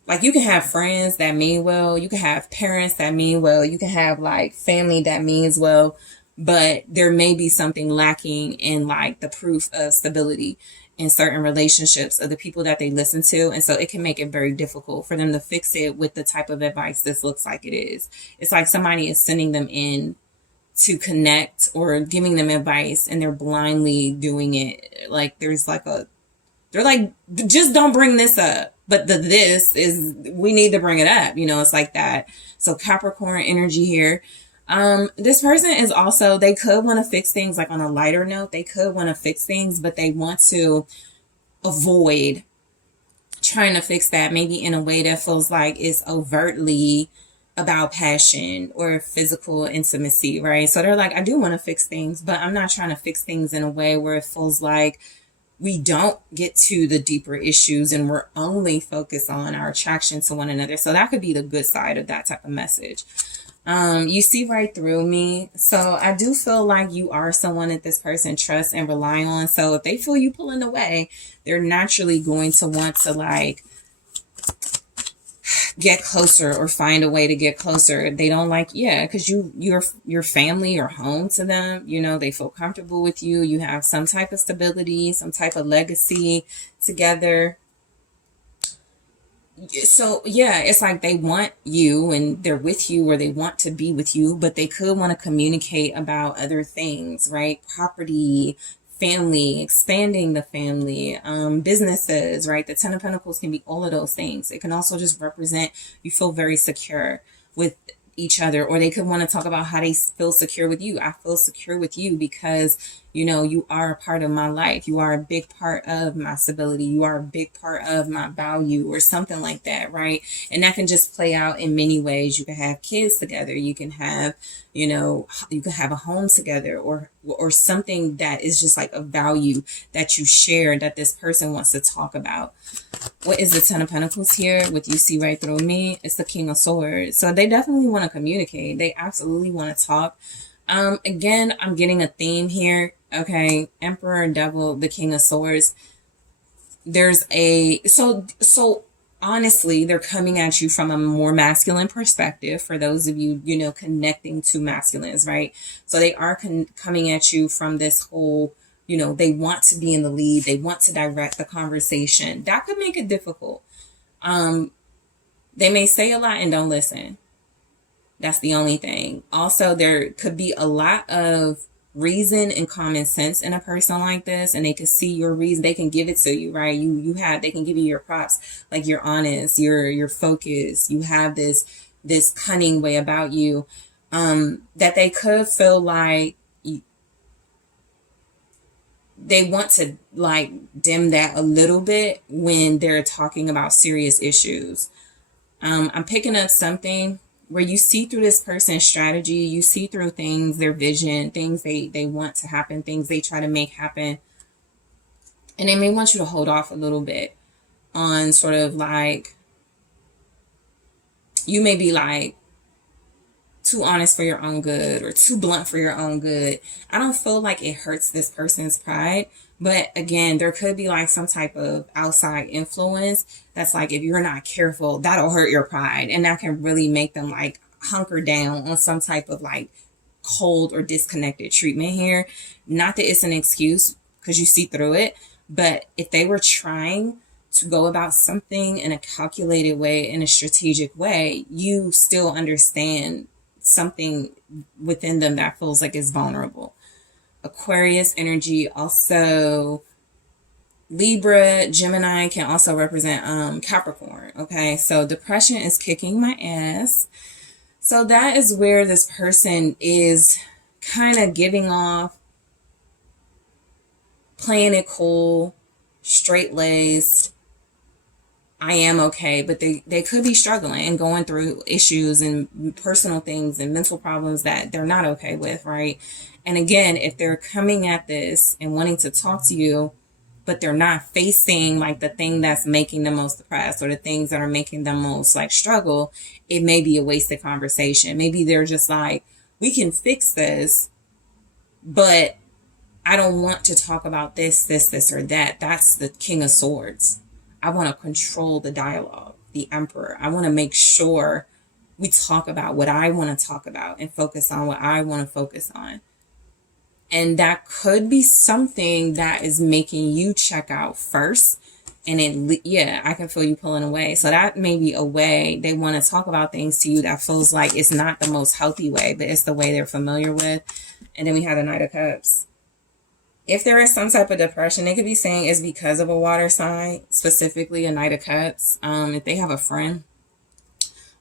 like, you can have friends that mean well, you can have parents that mean well, you can have like family that means well, but there may be something lacking in like the proof of stability in certain relationships of the people that they listen to. And so it can make it very difficult for them to fix it with the type of advice this looks like it is. It's like somebody is sending them in to connect or giving them advice, and they're blindly doing it. Like there's like a They're like, just don't bring this up. But this is, we need to bring it up. You know, it's like that. So Capricorn energy here. This person is also, they could want to fix things like on a lighter note. They could want to fix things, but they want to avoid trying to fix that maybe in a way that feels like it's overtly about passion or physical intimacy, right? So they're like, I do want to fix things, but I'm not trying to fix things in a way where it feels like we don't get to the deeper issues and we're only focused on our attraction to one another. So that could be the good side of that type of message. You see right through me. So I do feel like you are someone that this person trusts and rely on. So if they feel you pulling away, they're naturally going to want to like get closer or find a way to get closer. They don't like, yeah, because your family or home to them, you know, they feel comfortable with you. You have some type of stability, some type of legacy together. So yeah, it's like they want you and they're with you or they want to be with you, but they could want to communicate about other things, right? Property, family, expanding the family, businesses, right? The Ten of Pentacles can be all of those things. It can also just represent you feel very secure with each other, or they could want to talk about how they feel secure with you. I feel secure with you because, you know, you are a part of my life. You are a big part of my stability. You are a big part of my value or something like that, right? And that can just play out in many ways. You can have kids together. You can have, you know, you can have a home together or something that is just like a value that you share that this person wants to talk about. What is the Ten of Pentacles here? With you see right through me, it's the King of Swords. So they definitely want to communicate. They absolutely want to talk. Again, I'm getting a theme here. Okay, Emperor and Devil, the King of Swords. There's a so honestly, they're coming at you from a more masculine perspective. For those of you, you know, connecting to masculines, right? So they are coming at you from this whole, you know, they want to be in the lead. They want to direct the conversation. That could make it difficult. They may say a lot and don't listen. That's the only thing. Also, there could be a lot of reason and common sense in a person like this, and they can see your reason. They can give it to you, right? They can give you your props. Like you're honest, you're focused. You have this cunning way about you, that they could feel like they want to like dim that a little bit when they're talking about serious issues. I'm picking up something where you see through this person's strategy, you see through things, their vision, things they want to happen, things they try to make happen. And they may want you to hold off a little bit on sort of like, you may be like too honest for your own good or too blunt for your own good. I don't feel like it hurts this person's pride. But again, there could be like some type of outside influence that's like, if you're not careful, that'll hurt your pride. And that can really make them like hunker down on some type of like cold or disconnected treatment here. Not that it's an excuse because you see through it. But if they were trying to go about something in a calculated way, in a strategic way, you still understand something within them that feels like it's vulnerable. Aquarius energy, also Libra, Gemini can also represent Capricorn. Okay, so depression is kicking my ass. So that is where this person is kind of giving off, playing it cool, straight-laced. I am okay, but they could be struggling and going through issues and personal things and mental problems that they're not okay with, right? And again, if they're coming at this and wanting to talk to you, but they're not facing like the thing that's making them most depressed or the things that are making them most like struggle, it may be a wasted conversation. Maybe they're just like, we can fix this, but I don't want to talk about this, or that. That's the King of Swords. I want to control the dialogue, the Emperor. I want to make sure we talk about what I want to talk about and focus on what I want to focus on. And that could be something that is making you check out first. And I can feel you pulling away. So that may be a way they want to talk about things to you that feels like it's not the most healthy way, but it's the way they're familiar with. And then we have the Knight of Cups. If there is some type of depression, they could be saying it's because of a water sign, specifically a Knight of Cups. If they have a friend,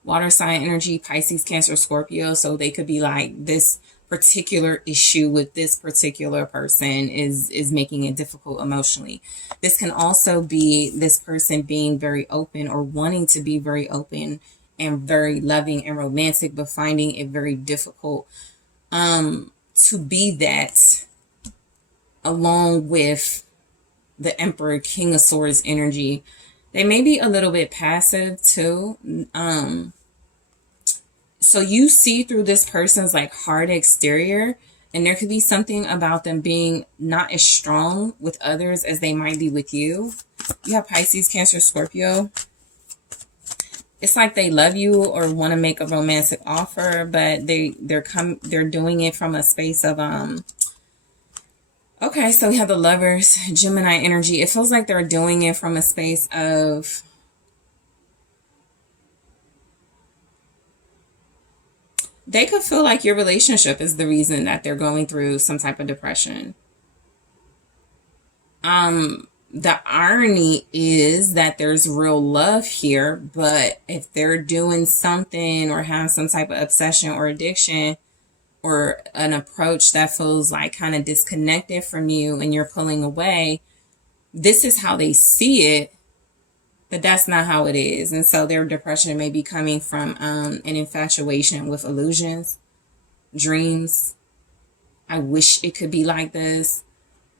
water sign energy, Pisces, Cancer, Scorpio. So they could be like, this particular issue with this particular person is making it difficult emotionally. This can also be this person being very open or wanting to be very open and very loving and romantic, but finding it very difficult to be that, along with the Emperor, King of Swords energy. They may be a little bit passive too. So you see through this person's like hard exterior, and there could be something about them being not as strong with others as they might be with you. You have Pisces, Cancer, Scorpio. It's like they love you or want to make a romantic offer, but they're doing it from a space of okay, so we have the Lovers, Gemini energy. It feels like they're doing it from a space of they could feel like your relationship is the reason that they're going through some type of depression. The irony is that there's real love here, but if they're doing something or have some type of obsession or addiction or an approach that feels like kind of disconnected from you and you're pulling away, this is how they see it, but that's not how it is. And so their depression may be coming from an infatuation with illusions, dreams. I wish it could be like this.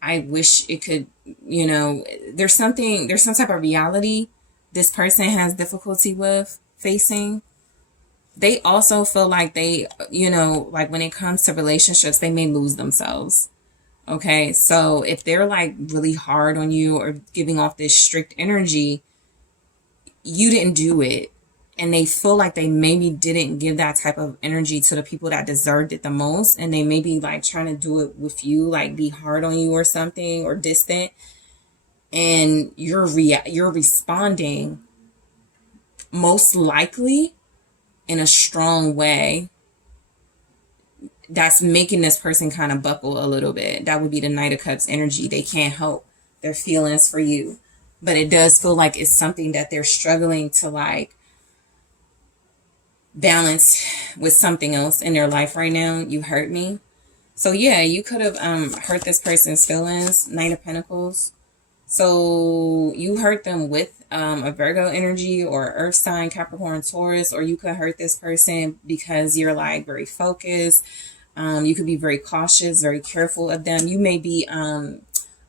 I wish it could, you know, there's some type of reality this person has difficulty with facing. They also feel like they, you know, like when it comes to relationships, they may lose themselves. Okay. So if they're like really hard on you or giving off this strict energy, you didn't do it. And they feel like they maybe didn't give that type of energy to the people that deserved it the most. And they may be like trying to do it with you, like be hard on you or something or distant. And you're responding most likely in a strong way that's making this person kind of buckle a little bit. That would be the Knight of Cups energy. They can't help their feelings for you. But it does feel like it's something that they're struggling to like balance with something else in their life right now. You hurt me. So yeah, you could have hurt this person's feelings. Knight of Pentacles. So you hurt them with a Virgo energy or Earth sign, Capricorn, Taurus, or you could hurt this person because you're like very focused. You could be very cautious, very careful of them. You may be a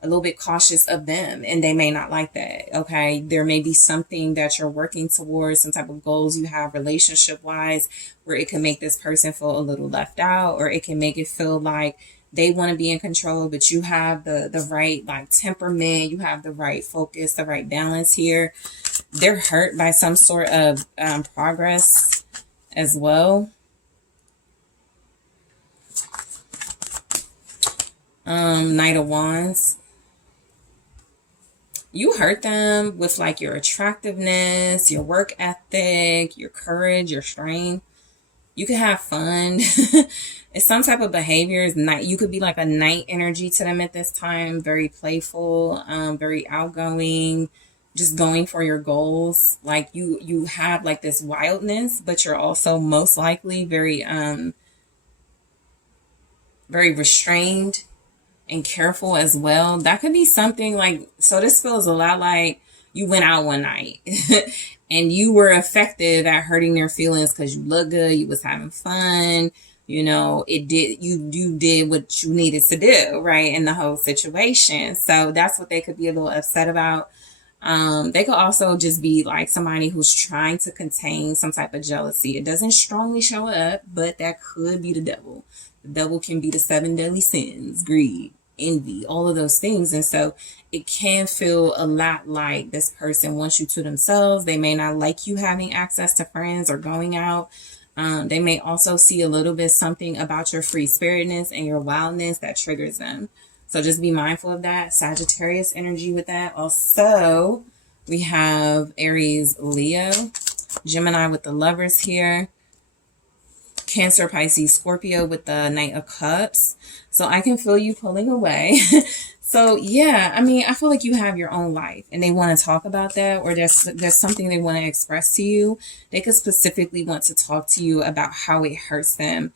little bit cautious of them and they may not like that. Okay. There may be something that you're working towards, some type of goals you have relationship wise, where it can make this person feel a little left out, or it can make it feel like they want to be in control, but you have the right like temperament, you have the right focus, the right balance here. They're hurt by some sort of progress as well. Knight of Wands. You hurt them with like your attractiveness, your work ethic, your courage, your strength. You can have fun. It's some type of behaviors. You could be like a knight energy to them at this time. Very playful, very outgoing, just going for your goals. Like you have like this wildness, but you're also most likely very restrained and careful as well. That could be something like, so this feels a lot like you went out one night and you were effective at hurting their feelings because you look good, you was having fun, you know, you did what you needed to do, right, in the whole situation. So that's what they could be a little upset about. They could also just be like somebody who's trying to contain some type of jealousy. It doesn't strongly show up, but that could be the devil. The devil can be the 7 deadly sins: greed, envy, all of those things. And so it can feel a lot like this person wants you to themselves. They may not like you having access to friends or going out. They may also see a little bit something about your free spiritedness and your wildness that triggers them. So just be mindful of that. Sagittarius energy with that. Also, we have Aries, Leo, Gemini with the Lovers here. Cancer, Pisces, Scorpio with the Knight of Cups. So I can feel you pulling away. So yeah, I mean, I feel like you have your own life and they want to talk about that, or there's something they want to express to you. They could specifically want to talk to you about how it hurts them.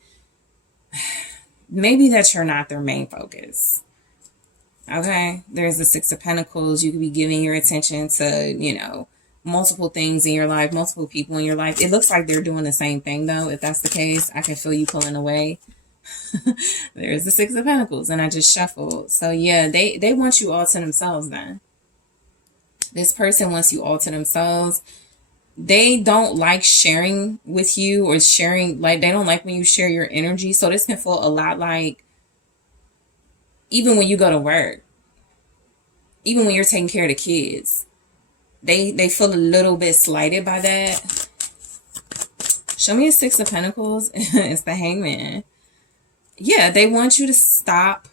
Maybe that you're not their main focus. Okay, there's the Six of Pentacles. You could be giving your attention to, you know, multiple things in your life, multiple people in your life. It looks like they're doing the same thing though. If that's the case, I can feel you pulling away. There's the Six of Pentacles and I just shuffled. So yeah, they want you all to themselves then. This person wants you all to themselves. They don't like sharing with you or sharing, like they don't like when you share your energy. So this can feel a lot like even when you go to work, even when you're taking care of the kids, they feel a little bit slighted by that. Show me a Six of Pentacles. It's the Hangman. Yeah, they want you to stop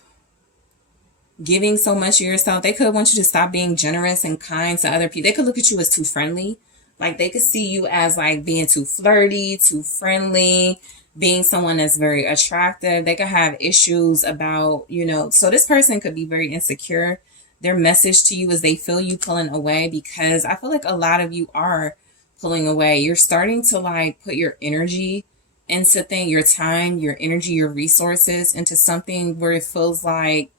giving so much of yourself. They could want you to stop being generous and kind to other people. They could look at you as too friendly. Like they could see you as like being too flirty, too friendly, being someone that's very attractive. They could have issues about, you know, so this person could be very insecure. Their message to you is they feel you pulling away, because I feel like a lot of you are pulling away. You're starting to like put your energy into things, your time, your energy, your resources into something where it feels like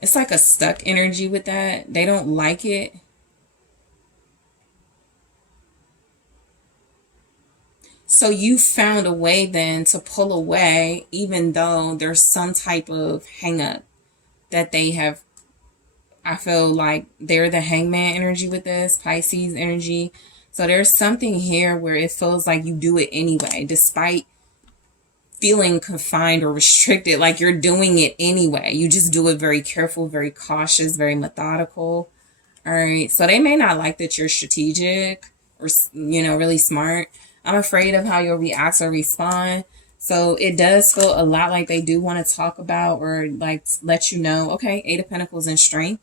it's like a stuck energy with that. They don't like it. So you found a way then to pull away, even though there's some type of hang up that they have. I feel like they're the Hangman energy with this, Pisces energy. So there's something here where it feels like you do it anyway, despite feeling confined or restricted, like you're doing it anyway. You just do it very careful, very cautious, very methodical. All right. So they may not like that you're strategic or, you know, really smart. I'm afraid of how you'll react or respond. So it does feel a lot like they do want to talk about or like let you know, okay, Eight of Pentacles and Strength.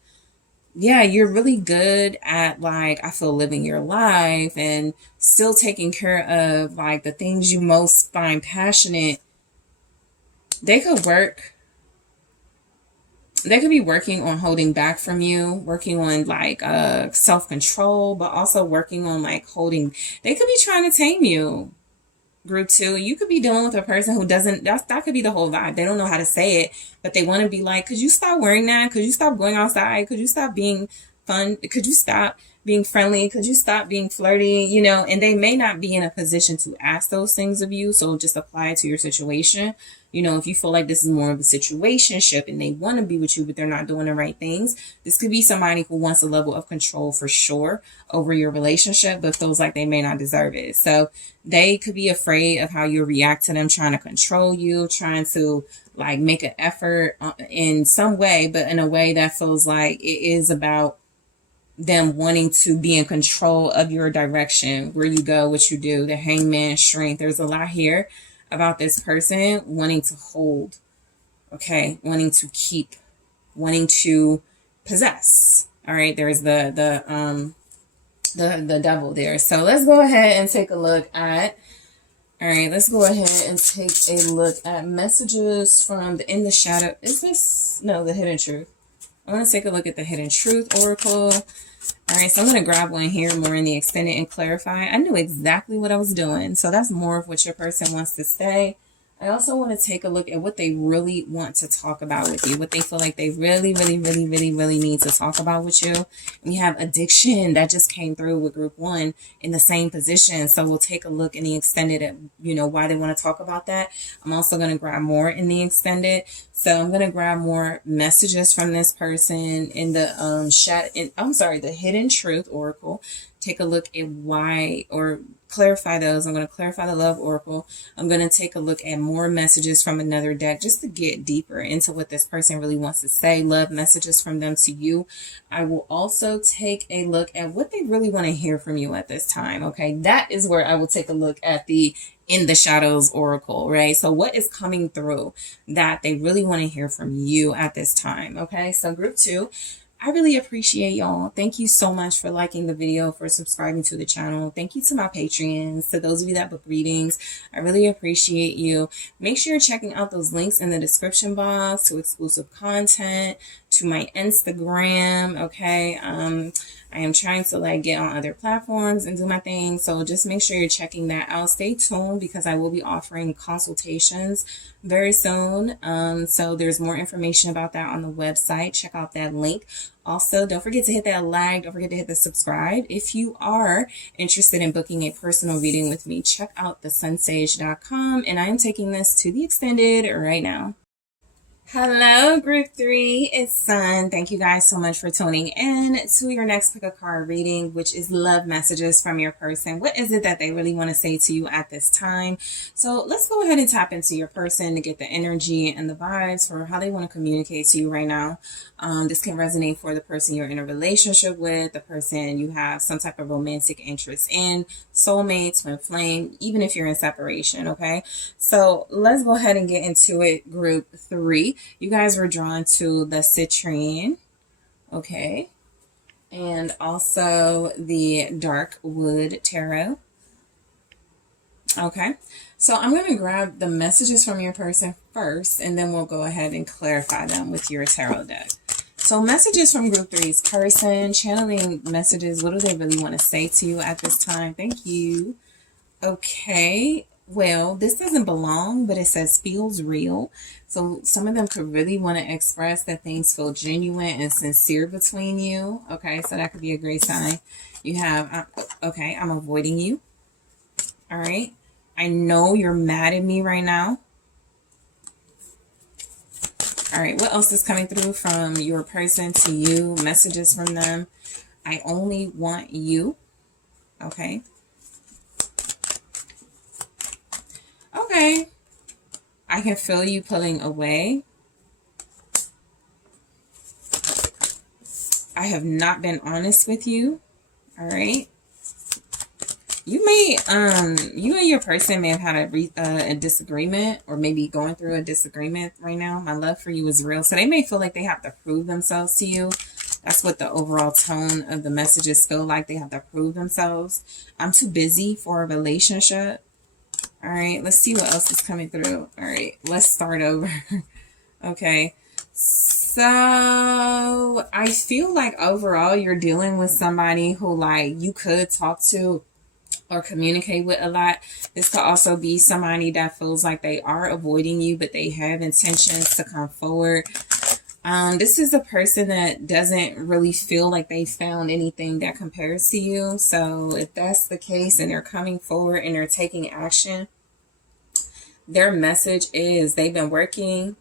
Yeah, you're really good at like, I feel living your life and still taking care of like the things you most find passionate. They could be working on holding back from you, working on like self-control, but also working on like holding, they could be trying to tame you. Group 2, you could be dealing with a person who doesn't, that could be the whole vibe. They don't know how to say it, but they want to be like, could you stop wearing that? Could you stop going outside? Could you stop being fun? Could you stop being friendly? Could you stop being flirty? You know, and they may not be in a position to ask those things of you. So just apply it to your situation. You know, if you feel like this is more of a situationship and they want to be with you, but they're not doing the right things, this could be somebody who wants a level of control for sure over your relationship, but feels like they may not deserve it. So they could be afraid of how you react to them trying to control you, trying to like make an effort in some way, but in a way that feels like it is about them wanting to be in control of your direction, where you go, what you do, the Hangman, Strength. There's a lot here about this person wanting to hold, okay, wanting to keep, wanting to possess. All right, there's the devil there. So let's go ahead and take a look at, all right, let's go ahead and take a look at messages from the In the Shadow. Is this, no, the Hidden Truth. I want to take a look at the Hidden Truth Oracle. All right, so I'm going to grab one here more in the extended and clarify. I knew exactly what I was doing. So that's more of what your person wants to say. I also want to take a look at what they really want to talk about with you, what they feel like they really need to talk about with you. And we have addiction that just came through with group 1 in the same position. So we'll take a look in the extended at, you know, why they want to talk about that. I'm also going to grab more in the extended. So I'm going to grab more messages from this person in the the Hidden Truth Oracle. Take a look at why, or clarify those. I'm going to clarify the Love Oracle. I'm going to take a look at more messages from another deck just to get deeper into what this person really wants to say. Love messages from them to you. I will also take a look at what they really want to hear from you at this time. Okay, that is where I will take a look at the In the Shadows Oracle, right? So what is coming through that they really want to hear from you at this time? Okay, so group 2. I really appreciate y'all. Thank you so much for liking the video, for subscribing to the channel. Thank you to my Patreons, to those of you that book readings. I really appreciate you. Make sure you're checking out those links in the description box to exclusive content, to my Instagram, okay? I am trying to like get on other platforms and do my thing. So just make sure you're checking that out. Stay tuned because I will be offering consultations very soon. So there's more information about that on the website. Check out that link. Also, don't forget to hit that like. Don't forget to hit the subscribe. If you are interested in booking a personal reading with me, check out TheSunSage.com. And I am taking this to the extended right now. Hello, group 3, it's Sun. Thank you guys so much for tuning in to your next pick a card reading, which is love messages from your person. What is it that they really want to say to you at this time? So let's go ahead and tap into your person to get the energy and the vibes for how they want to communicate to you right now. This can resonate for the person you're in a relationship with, the person you have some type of romantic interest in, soulmates, twin flame, even if you're in separation, okay? So let's go ahead and get into it, group 3. You guys were drawn to the citrine, okay, and also the dark wood tarot. Okay, so I'm going to grab the messages from your person first, and then we'll go ahead and clarify them with your tarot deck. So messages from group 3's person, channeling messages. What do they really want to say to you at this time? Thank you. Okay. Well, this doesn't belong, but it says feels real. So some of them could really want to express that things feel genuine and sincere between you. Okay, so that could be a great sign. You have, okay, I'm avoiding you. All right. I know you're mad at me right now. All right, what else is coming through from your person to you? Messages from them. I only want you. Okay. Okay. I can feel you pulling away. I have not been honest with you. All right. You may, you and your person may have had a disagreement, or maybe going through a disagreement right now. My love for you is real. So they may feel like they have to prove themselves to you. That's what the overall tone of the messages feel like. They have to prove themselves. I'm too busy for a relationship. All right, let's see what else is coming through. All right, let's start over. Okay, so I feel like overall you're dealing with somebody who like you could talk to or communicate with a lot. This could also be somebody that feels like they are avoiding you, but they have intentions to come forward. This is a person that doesn't really feel like they found anything that compares to you. So if that's the case and they're coming forward and they're taking action, their message is they've been working,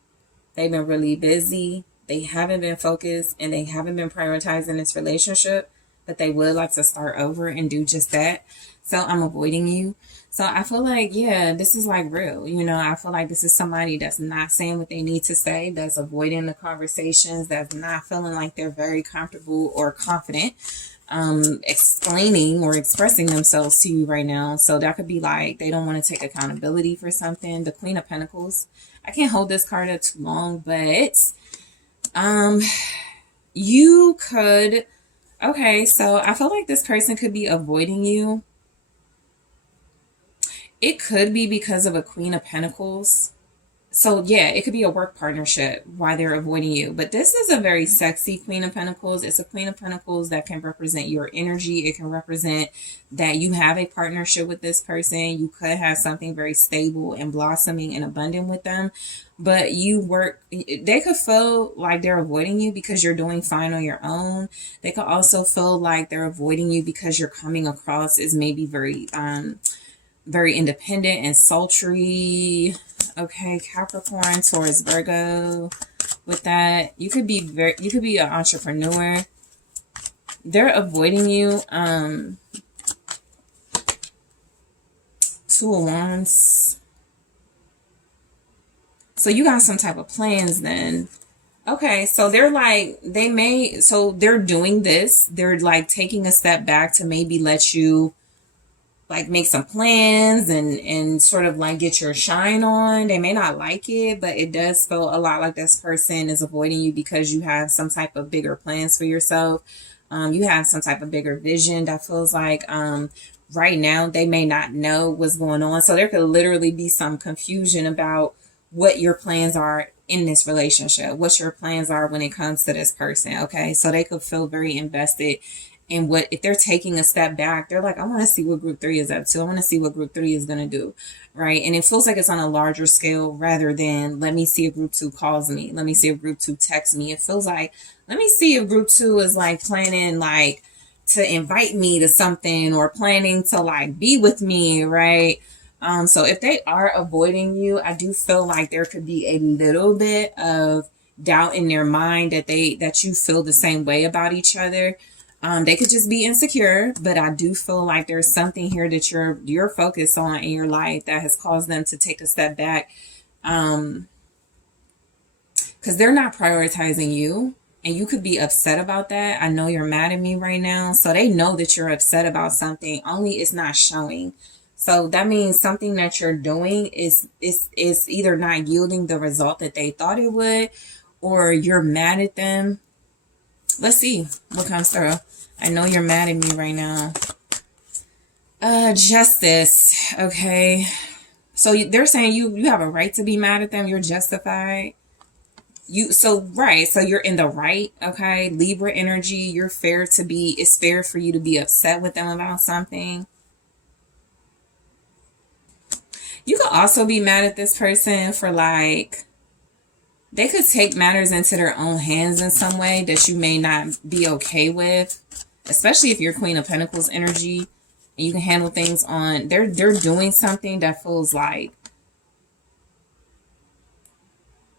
they've been really busy, they haven't been focused, and they haven't been prioritizing this relationship, but they would like to start over and do just that. So I'm avoiding you. So I feel like, yeah, this is like real. You know, I feel like this is somebody that's not saying what they need to say, that's avoiding the conversations, that's not feeling like they're very comfortable or confident explaining or expressing themselves to you right now. So that could be like they don't want to take accountability for something. The Queen of Pentacles. I can't hold this card up too long, but you could, okay, so I feel like this person could be avoiding you. It could be because of a Queen of Pentacles. So yeah, it could be a work partnership why they're avoiding you. But this is a very sexy Queen of Pentacles. It's a Queen of Pentacles that can represent your energy. It can represent that you have a partnership with this person. You could have something very stable and blossoming and abundant with them. But you work, they could feel like they're avoiding you because you're doing fine on your own. They could also feel like they're avoiding you because you're coming across as maybe very independent and sultry. Okay, Capricorn, Taurus, Virgo. With that, you could be an entrepreneur. They're avoiding you. Two of Wands. So you got some type of plans then. Okay, so they're like, they're doing this. They're like taking a step back to maybe let you like make some plans and sort of like get your shine on. They may not like it, but it does feel a lot like this person is avoiding you because you have some type of bigger plans for yourself. You have some type of bigger vision that feels like right now they may not know what's going on. So there could literally be some confusion about what your plans are in this relationship, what your plans are when it comes to this person. Okay, so they could feel very invested in what, if they're taking a step back, they're like, I want to see what group 3 is up to. I want to see what group 3 is going to do. Right. And it feels like it's on a larger scale rather than let me see if group 2 calls me. Let me see if group 2 texts me. It feels like, let me see if group 2 is like planning like to invite me to something or planning to like be with me. Right. So if they are avoiding you, I do feel like there could be a little bit of doubt in their mind that you feel the same way about each other. They could just be insecure, but I do feel like there's something here that you're focused on in your life that has caused them to take a step back. Because they're not prioritizing you, and you could be upset about that. I know you're mad at me right now, so they know that you're upset about something, only it's not showing. So that means something that you're doing is either not yielding the result that they thought it would, or you're mad at them. Let's see what comes through. I know you're mad at me right now. Justice. Okay. So they're saying you have a right to be mad at them. You're justified. Right. So you're in the right. Okay. Libra energy. You're fair to be, it's fair for you to be upset with them about something. You could also be mad at this person for like, they could take matters into their own hands in some way that you may not be okay with, especially if you're Queen of Pentacles energy and you can handle things on, they're doing something that feels like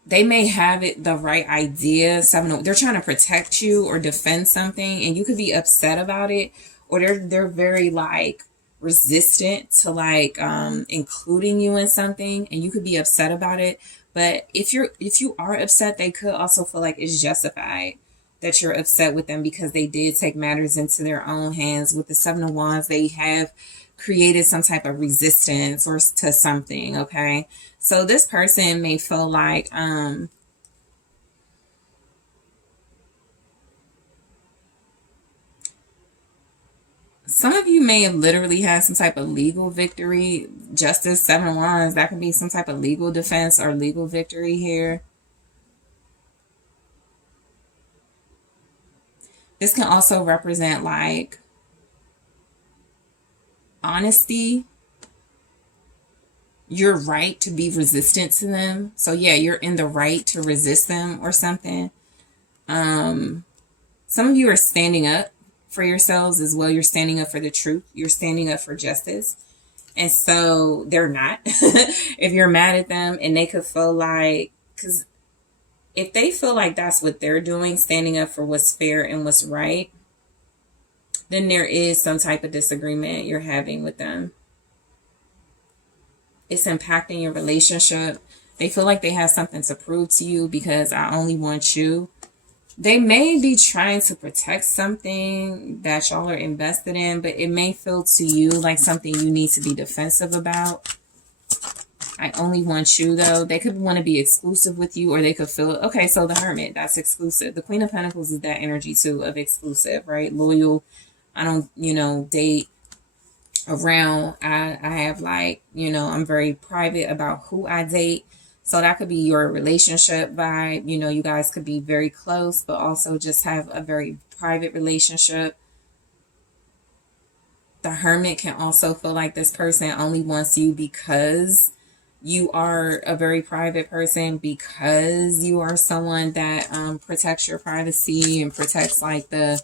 they may have it the right idea. They're trying to protect you or defend something, and you could be upset about it, or they're very like resistant to like including you in something, and you could be upset about it. But if you are upset, they could also feel like it's justified that you're upset with them because they did take matters into their own hands. With the 7 of Wands, they have created some type of resistance or to something. Okay, so this person may feel like some of you may have literally had some type of legal victory. Justice, 7 of Wands, that could be some type of legal defense or legal victory here. This can also represent like honesty. You're right to be resistant to them. So yeah, you're in the right to resist them or something. Some of you are standing up for yourselves as well. You're standing up for the truth. You're standing up for justice. And so they're not. If you're mad at them, and they could feel like, because if they feel like that's what they're doing, standing up for what's fair and what's right, then there is some type of disagreement you're having with them. It's impacting your relationship. They feel like they have something to prove to you because I only want you. They may be trying to protect something that y'all are invested in, but it may feel to you like something you need to be defensive about. I only want you, though. They could want to be exclusive with you, or they could feel, okay, so the Hermit, that's exclusive. The Queen of Pentacles is that energy, too, of exclusive, right? Loyal. I don't, date around. I have like, I'm very private about who I date. So that could be your relationship vibe. You guys could be very close, but also just have a very private relationship. The Hermit can also feel like this person only wants you because you are a very private person, because you are someone that protects your privacy and protects like the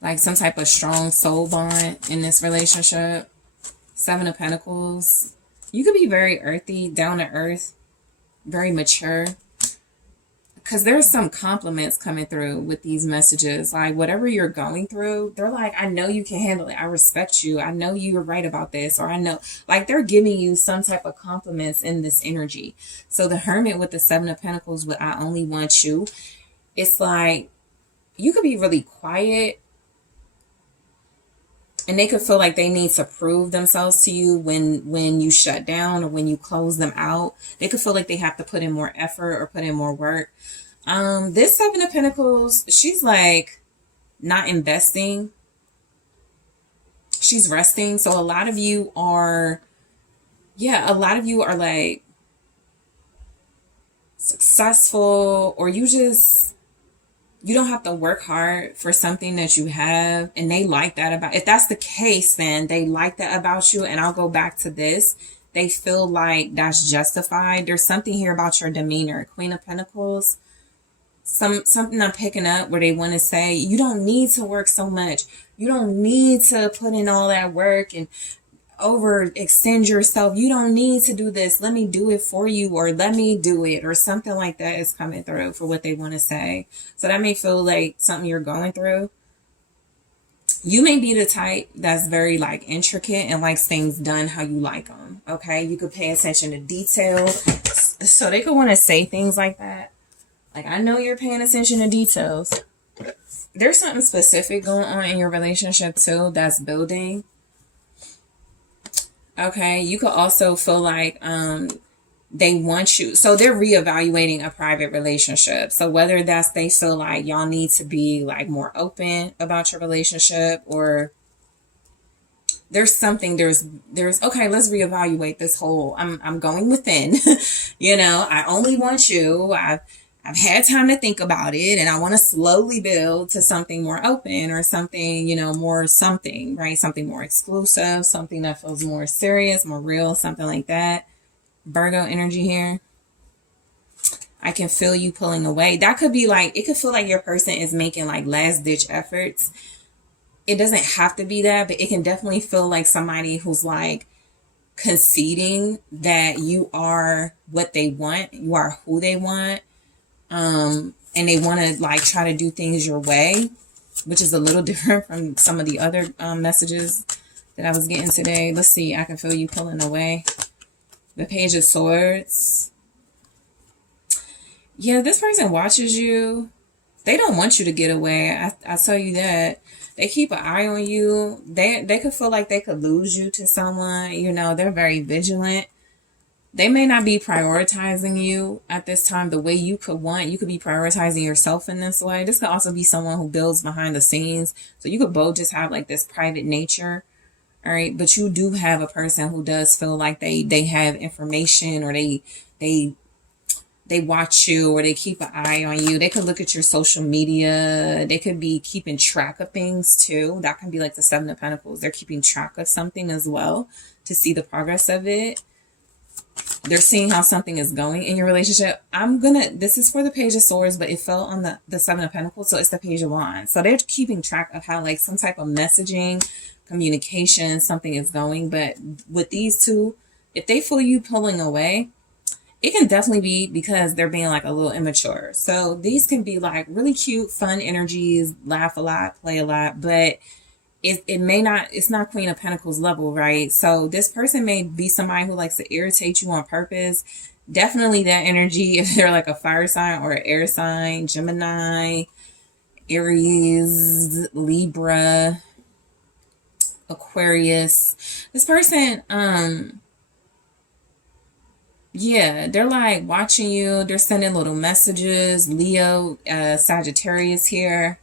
like some type of strong soul bond in this relationship. 7 of Pentacles. You could be very earthy, down to earth, very mature. Because there's some compliments coming through with these messages. Like whatever you're going through, they're like, I know you can handle it. I respect you. I know you're right about this. Or I know, like they're giving you some type of compliments in this energy. So the Hermit with the 7 of Pentacles with I only want you. It's like you could be really quiet, And they could feel like they need to prove themselves to you when you shut down or when you close them out. They could feel like they have to put in more effort or put in more work. This Seven of Pentacles, she's like not investing. She's resting. So a lot of you are, yeah, a lot of you are like successful, or you don't have to work hard for something that you have, and they like that about, if that's the case, then they like that about you. And I'll go back to this. They feel like that's justified. There's something here about your demeanor. Queen of Pentacles. Something I'm picking up where they want to say, you don't need to work so much. You don't need to put in all that work and overextend yourself. You don't need to do this. Let me do it for you, or let me do it, or something like that is coming through for what they want to say. So that may feel like something you're going through. You may be the type that's very like intricate and likes things done how you like them. Okay. You could pay attention to detail. So they could want to say things like that. Like, I know you're paying attention to details. There's something specific going on in your relationship too that's building. Okay, you could also feel like they want you. So they're reevaluating a private relationship. So whether that's they feel like y'all need to be like more open about your relationship, or there's something, there's okay, let's reevaluate this whole I'm going within. You know, I only want you. I've had time to think about it, and I want to slowly build to something more open, or something, you know, more something, right? Something more exclusive, something that feels more serious, more real, something like that. Virgo energy here. I can feel you pulling away. That could be like, it could feel like your person is making like last ditch efforts. It doesn't have to be that, but it can definitely feel like somebody who's like conceding that you are what they want, you are who they want. And they want to like try to do things your way, which is a little different from some of the other messages that I was getting today. Let's see. I can feel you pulling away. The Page of Swords. Yeah, this person watches you. They don't want you to get away. I tell you that. They keep an eye on you. They could feel like they could lose you to someone. You know, they're very vigilant. They may not be prioritizing you at this time the way you could want. You could be prioritizing yourself in this way. This could also be someone who builds behind the scenes. So you could both just have like this private nature. All right. But you do have a person who does feel like they have information, or they watch you, or they keep an eye on you. They could look at your social media. They could be keeping track of things too. That can be like the Seven of Pentacles. They're keeping track of something as well to see the progress of it. They're seeing how something is going in your relationship. This is for the Page of Swords, but it fell on the Seven of Pentacles. So it's the Page of Wands. So they're keeping track of how like some type of messaging, communication, something is going. But with these two, if they feel you pulling away, it can definitely be because they're being like a little immature. So these can be like really cute, fun energies, laugh a lot, play a lot, but it may not, it's not Queen of Pentacles level, right? So this person may be somebody who likes to irritate you on purpose. Definitely that energy if they're like a fire sign or an air sign, Gemini, Aries, Libra, Aquarius. This person, yeah, they're like watching you. They're sending little messages. Leo, Sagittarius here.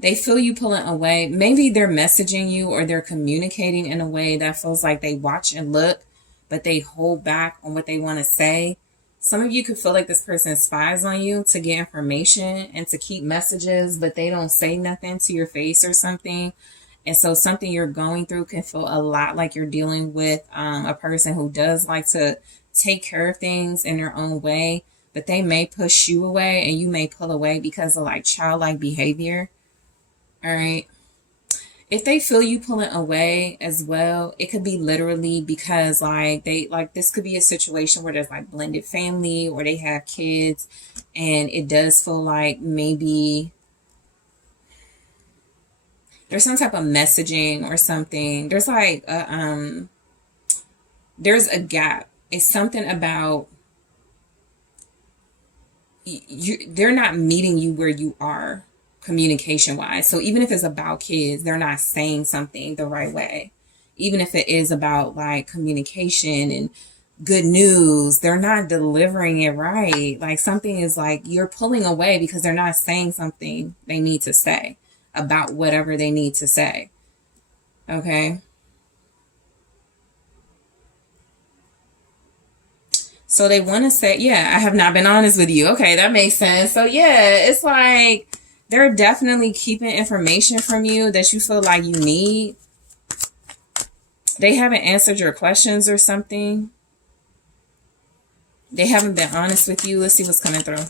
They feel you pulling away. Maybe they're messaging you, or they're communicating in a way that feels like they watch and look, but they hold back on what they want to say. Some of you could feel like this person spies on you to get information and to keep messages, but they don't say nothing to your face or something. And so something you're going through can feel a lot like you're dealing with a person who does like to take care of things in their own way, but they may push you away and you may pull away because of like childlike behavior. All right. If they feel you pulling away as well, it could be literally because like this could be a situation where there's like blended family, or they have kids, and it does feel like maybe there's some type of messaging or something. There's like there's a gap. It's something about they're not meeting you where you are. communication wise. So even if it's about kids, they're not saying something the right way. Even if it is about like communication and good news, they're not delivering it right. Like something is like you're pulling away because they're not saying something they need to say about whatever they need to say. Okay. So they want to say, yeah, I have not been honest with you. Okay, that makes sense. So yeah, it's like they're definitely keeping information from you that you feel like you need. They haven't answered your questions or something. They haven't been honest with you. Let's see what's coming through.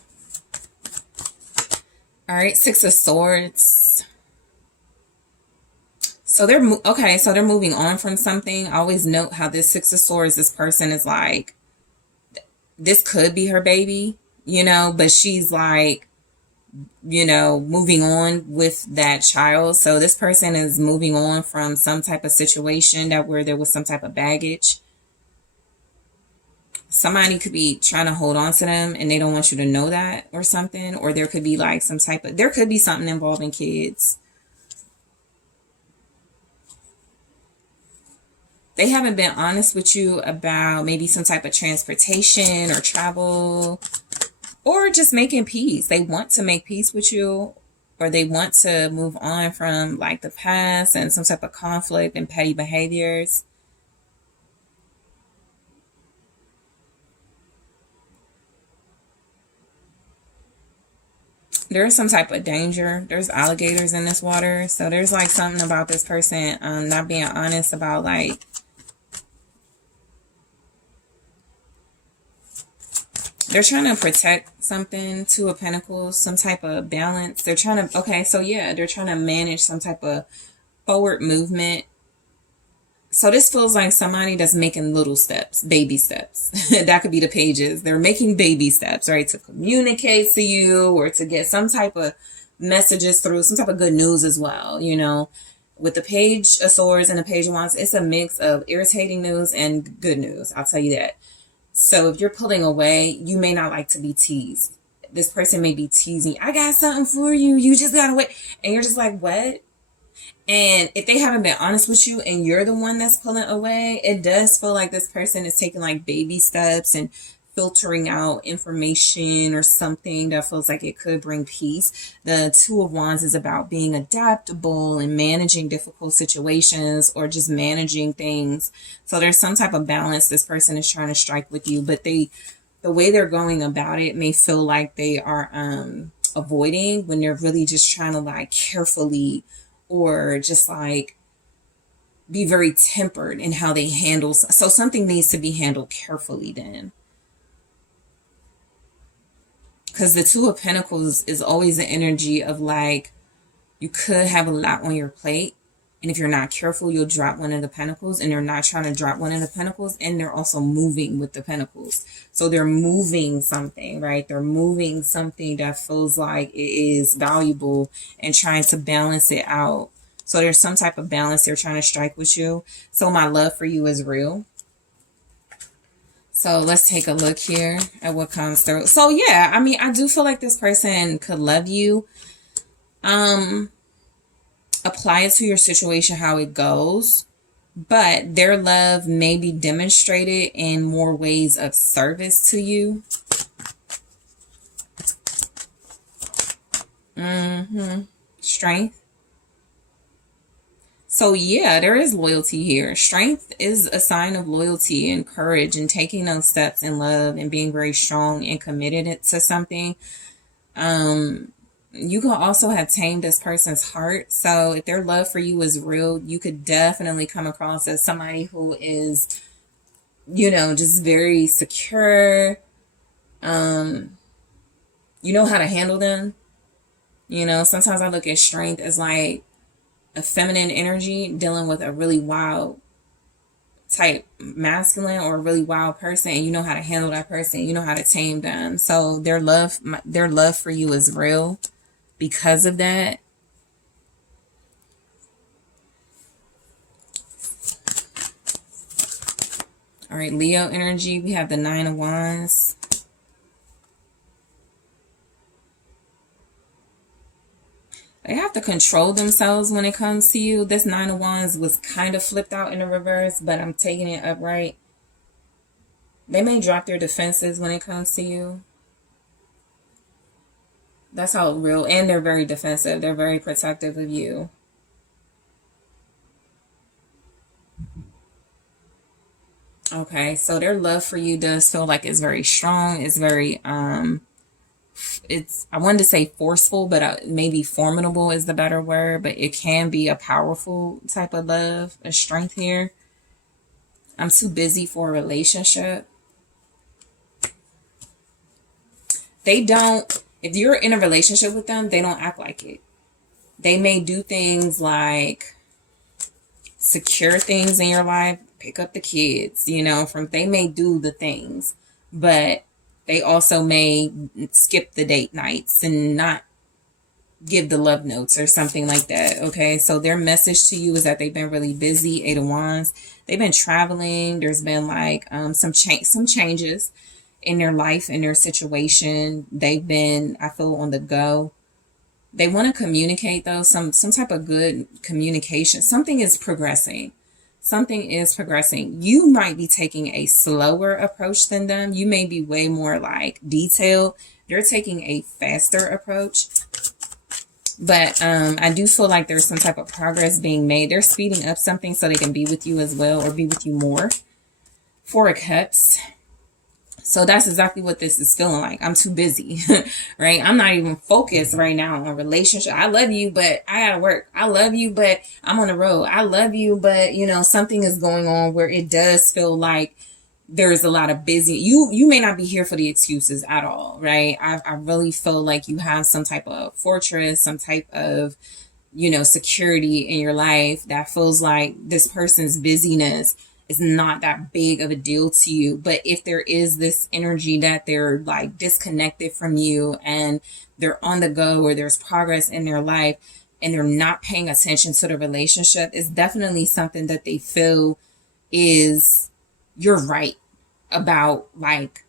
All right, Six of Swords. So they're okay. So they're moving on from something. Always note how this Six of Swords, this person is like, this could be her baby, you know, but she's like, you know, moving on with that child. So this person is moving on from some type of situation that where there was some type of baggage. Somebody could be trying to hold on to them and they don't want you to know that or something. Or there could be like some type of, there could be something involving kids. They haven't been honest with you about maybe some type of transportation or travel or just making peace. They want to make peace with you, or they want to move on from like the past and some type of conflict and petty behaviors. There's some type of danger. There's alligators in this water. So there's like something about this person not being honest about like, they're trying to protect something, Two of Pentacles, some type of balance. They're trying to, okay, so yeah, they're trying to manage some type of forward movement. So this feels like somebody that's making little steps, baby steps. That could be the pages. They're making baby steps, right? To communicate to you or to get some type of messages through, some type of good news as well, you know. With the Page of Swords and the Page of Wands, it's a mix of irritating news and good news. I'll tell you that. So if you're pulling away, you may not like to be teased. This person may be teasing, I got something for you. You just got to wait. And you're just like, what? And if they haven't been honest with you and you're the one that's pulling away, it does feel like this person is taking like baby steps and filtering out information or something that feels like it could bring peace. The Two of Wands is about being adaptable and managing difficult situations or just managing things. So there's some type of balance this person is trying to strike with you, but the way they're going about it may feel like they are avoiding when they're really just trying to like carefully or just like be very tempered in how they handle. So something needs to be handled carefully then. Because the Two of Pentacles is always the energy of like, you could have a lot on your plate. And if you're not careful, you'll drop one of the Pentacles. And they're not trying to drop one of the Pentacles. And they're also moving with the Pentacles. So they're moving something, right? They're moving something that feels like it is valuable and trying to balance it out. So there's some type of balance they're trying to strike with you. So my love for you is real. So let's take a look here at what comes through. So yeah, I mean, I do feel like this person could love you. Apply it to your situation, how it goes. But their love may be demonstrated in more ways of service to you. Strength. So yeah, there is loyalty here. Strength is a sign of loyalty and courage and taking those steps in love and being very strong and committed to something. You can also have tamed this person's heart. So if their love for you is real, you could definitely come across as somebody who is, you know, just very secure. You know how to handle them. You know, sometimes I look at strength as like a feminine energy dealing with a really wild type masculine or a really wild person, and you know how to handle that person, you know how to tame them. So their love for you is real because of that. All right, Leo energy, we have the Nine of Wands. They have to control themselves when it comes to you. This Nine of Wands was kind of flipped out in the reverse, but I'm taking it upright. They may drop their defenses when it comes to you. That's how real, and they're very defensive. They're very protective of you. Okay, so their love for you does feel like it's very strong. It's very, I wanted to say forceful, but maybe formidable is the better word. But it can be a powerful type of love, a strength here. I'm too busy for a relationship. They don't, if you're in a relationship with them, they don't act like it. They may do things like secure things in your life, pick up the kids, you know, they may do the things, but they also may skip the date nights and not give the love notes or something like that. Okay, so their message to you is that they've been really busy. Eight of Wands. They've been traveling. There's been like some changes in their life, in their situation. They've been, I feel, on the go. They want to communicate though, some type of good communication. Something is progressing. Something is progressing. You might be taking a slower approach than them. You may be way more like detailed. They're taking a faster approach. But I do feel like there's some type of progress being made. They're speeding up something so they can be with you as well, or be with you more. Four of Cups. So that's exactly what this is feeling like. I'm too busy, right? I'm not even focused right now on a relationship. I love you, but I gotta work. I love you, but I'm on the road. I love you, but you know, something is going on where it does feel like there's a lot of busy. You may not be here for the excuses at all, right? I really feel like you have some type of fortress, some type of, you know, security in your life that feels like this person's busyness is not that big of a deal to you. But if there is this energy that they're like disconnected from you and they're on the go, or there's progress in their life and they're not paying attention to the relationship, it's definitely something that they feel is, you're right about, like,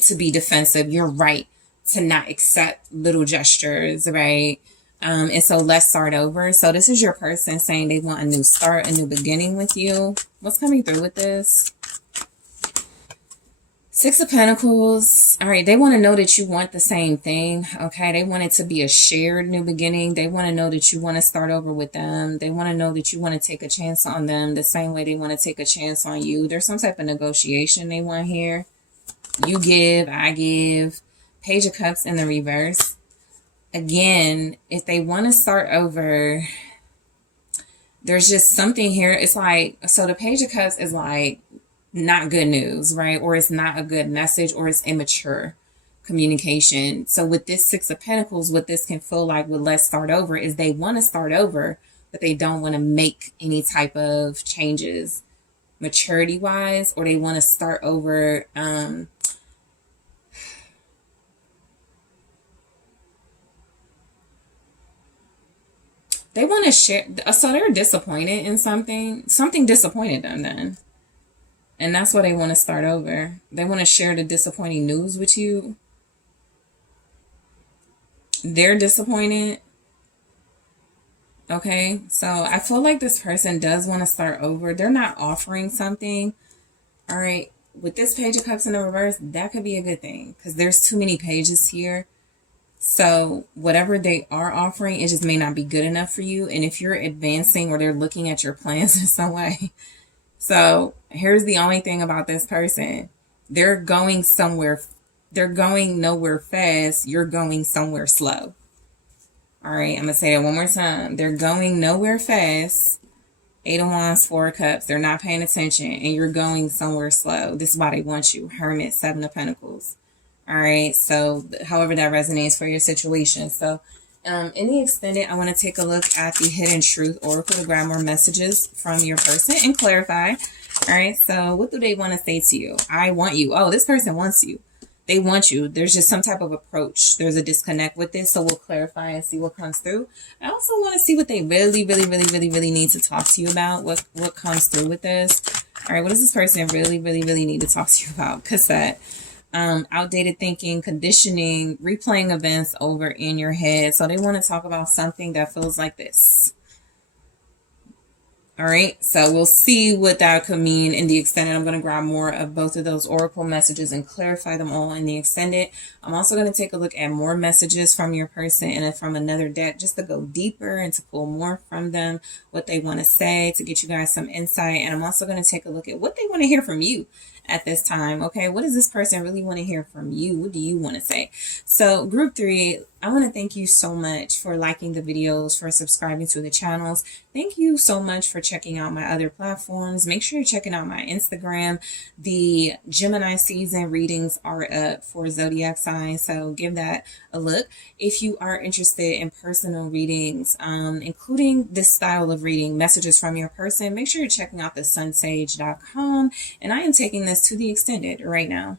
to be defensive. You're right to not accept little gestures, right? And so let's start over. So this is your person saying they want a new start, a new beginning with you. What's coming through with this? Six of Pentacles. All right, they want to know that you want the same thing, okay? They want it to be a shared new beginning. They want to know that you want to start over with them. They want to know that you want to take a chance on them the same way they want to take a chance on you. There's some type of negotiation they want here. You give, I give. Page of Cups in the reverse. Again, if they want to start over, there's just something here. It's like, so the Page of Cups is like not good news, right? Or it's not a good message, or it's immature communication. So with this Six of Pentacles, what this can feel like with let's start over is they want to start over, but they don't want to make any type of changes maturity wise, or they want to start over, they want to share. So they're disappointed in something. Something disappointed them then. And that's why they want to start over. They want to share the disappointing news with you. They're disappointed. Okay. So I feel like this person does want to start over. They're not offering something. All right. With this Page of Cups in the reverse, that could be a good thing, because there's too many pages here. So whatever they are offering, it just may not be good enough for you. And if you're advancing, or they're looking at your plans in some way. So here's the only thing about this person. They're going somewhere. They're going nowhere fast. You're going somewhere slow. All right. I'm going to say that one more time. They're going nowhere fast. Eight of Wands, Four of Cups. They're not paying attention, and you're going somewhere slow. This is why they want you. Hermit, Seven of Pentacles. All right, so however that resonates for your situation. So in the extended, I want to take a look at the Hidden Truth Oracle to grab more messages from your person and clarify. All right, so what do they want to say to you? I want you. Oh, this person wants you. They want you. There's just some type of approach. There's a disconnect with this, so we'll clarify and see what comes through. I also want to see what they really need to talk to you about. What comes through with this. All right, what does this person really need to talk to you about? Cassette. outdated thinking, conditioning, replaying events over in your head. So they want to talk about something that feels like this. All right, so we'll see what that could mean in the extended. I'm going to grab more of both of those oracle messages and clarify them all in the extended. I'm also going to take a look at more messages from your person and from another deck just to go deeper and to pull more from them, what they want to say, to get you guys some insight. And I'm also going to take a look at what they want to hear from you at this time. Okay, what does this person really want to hear from you? What do you want to say? So group 3, I want to thank you so much for liking the videos, for subscribing to the channels. Thank you so much for checking out my other platforms. Make sure you're checking out my Instagram. The Gemini season readings are up for zodiac signs, so give that a look. If you are interested in personal readings, including this style of reading, messages from your person, make sure you're checking out TheSunSage.com. And I am taking this to the extended right now.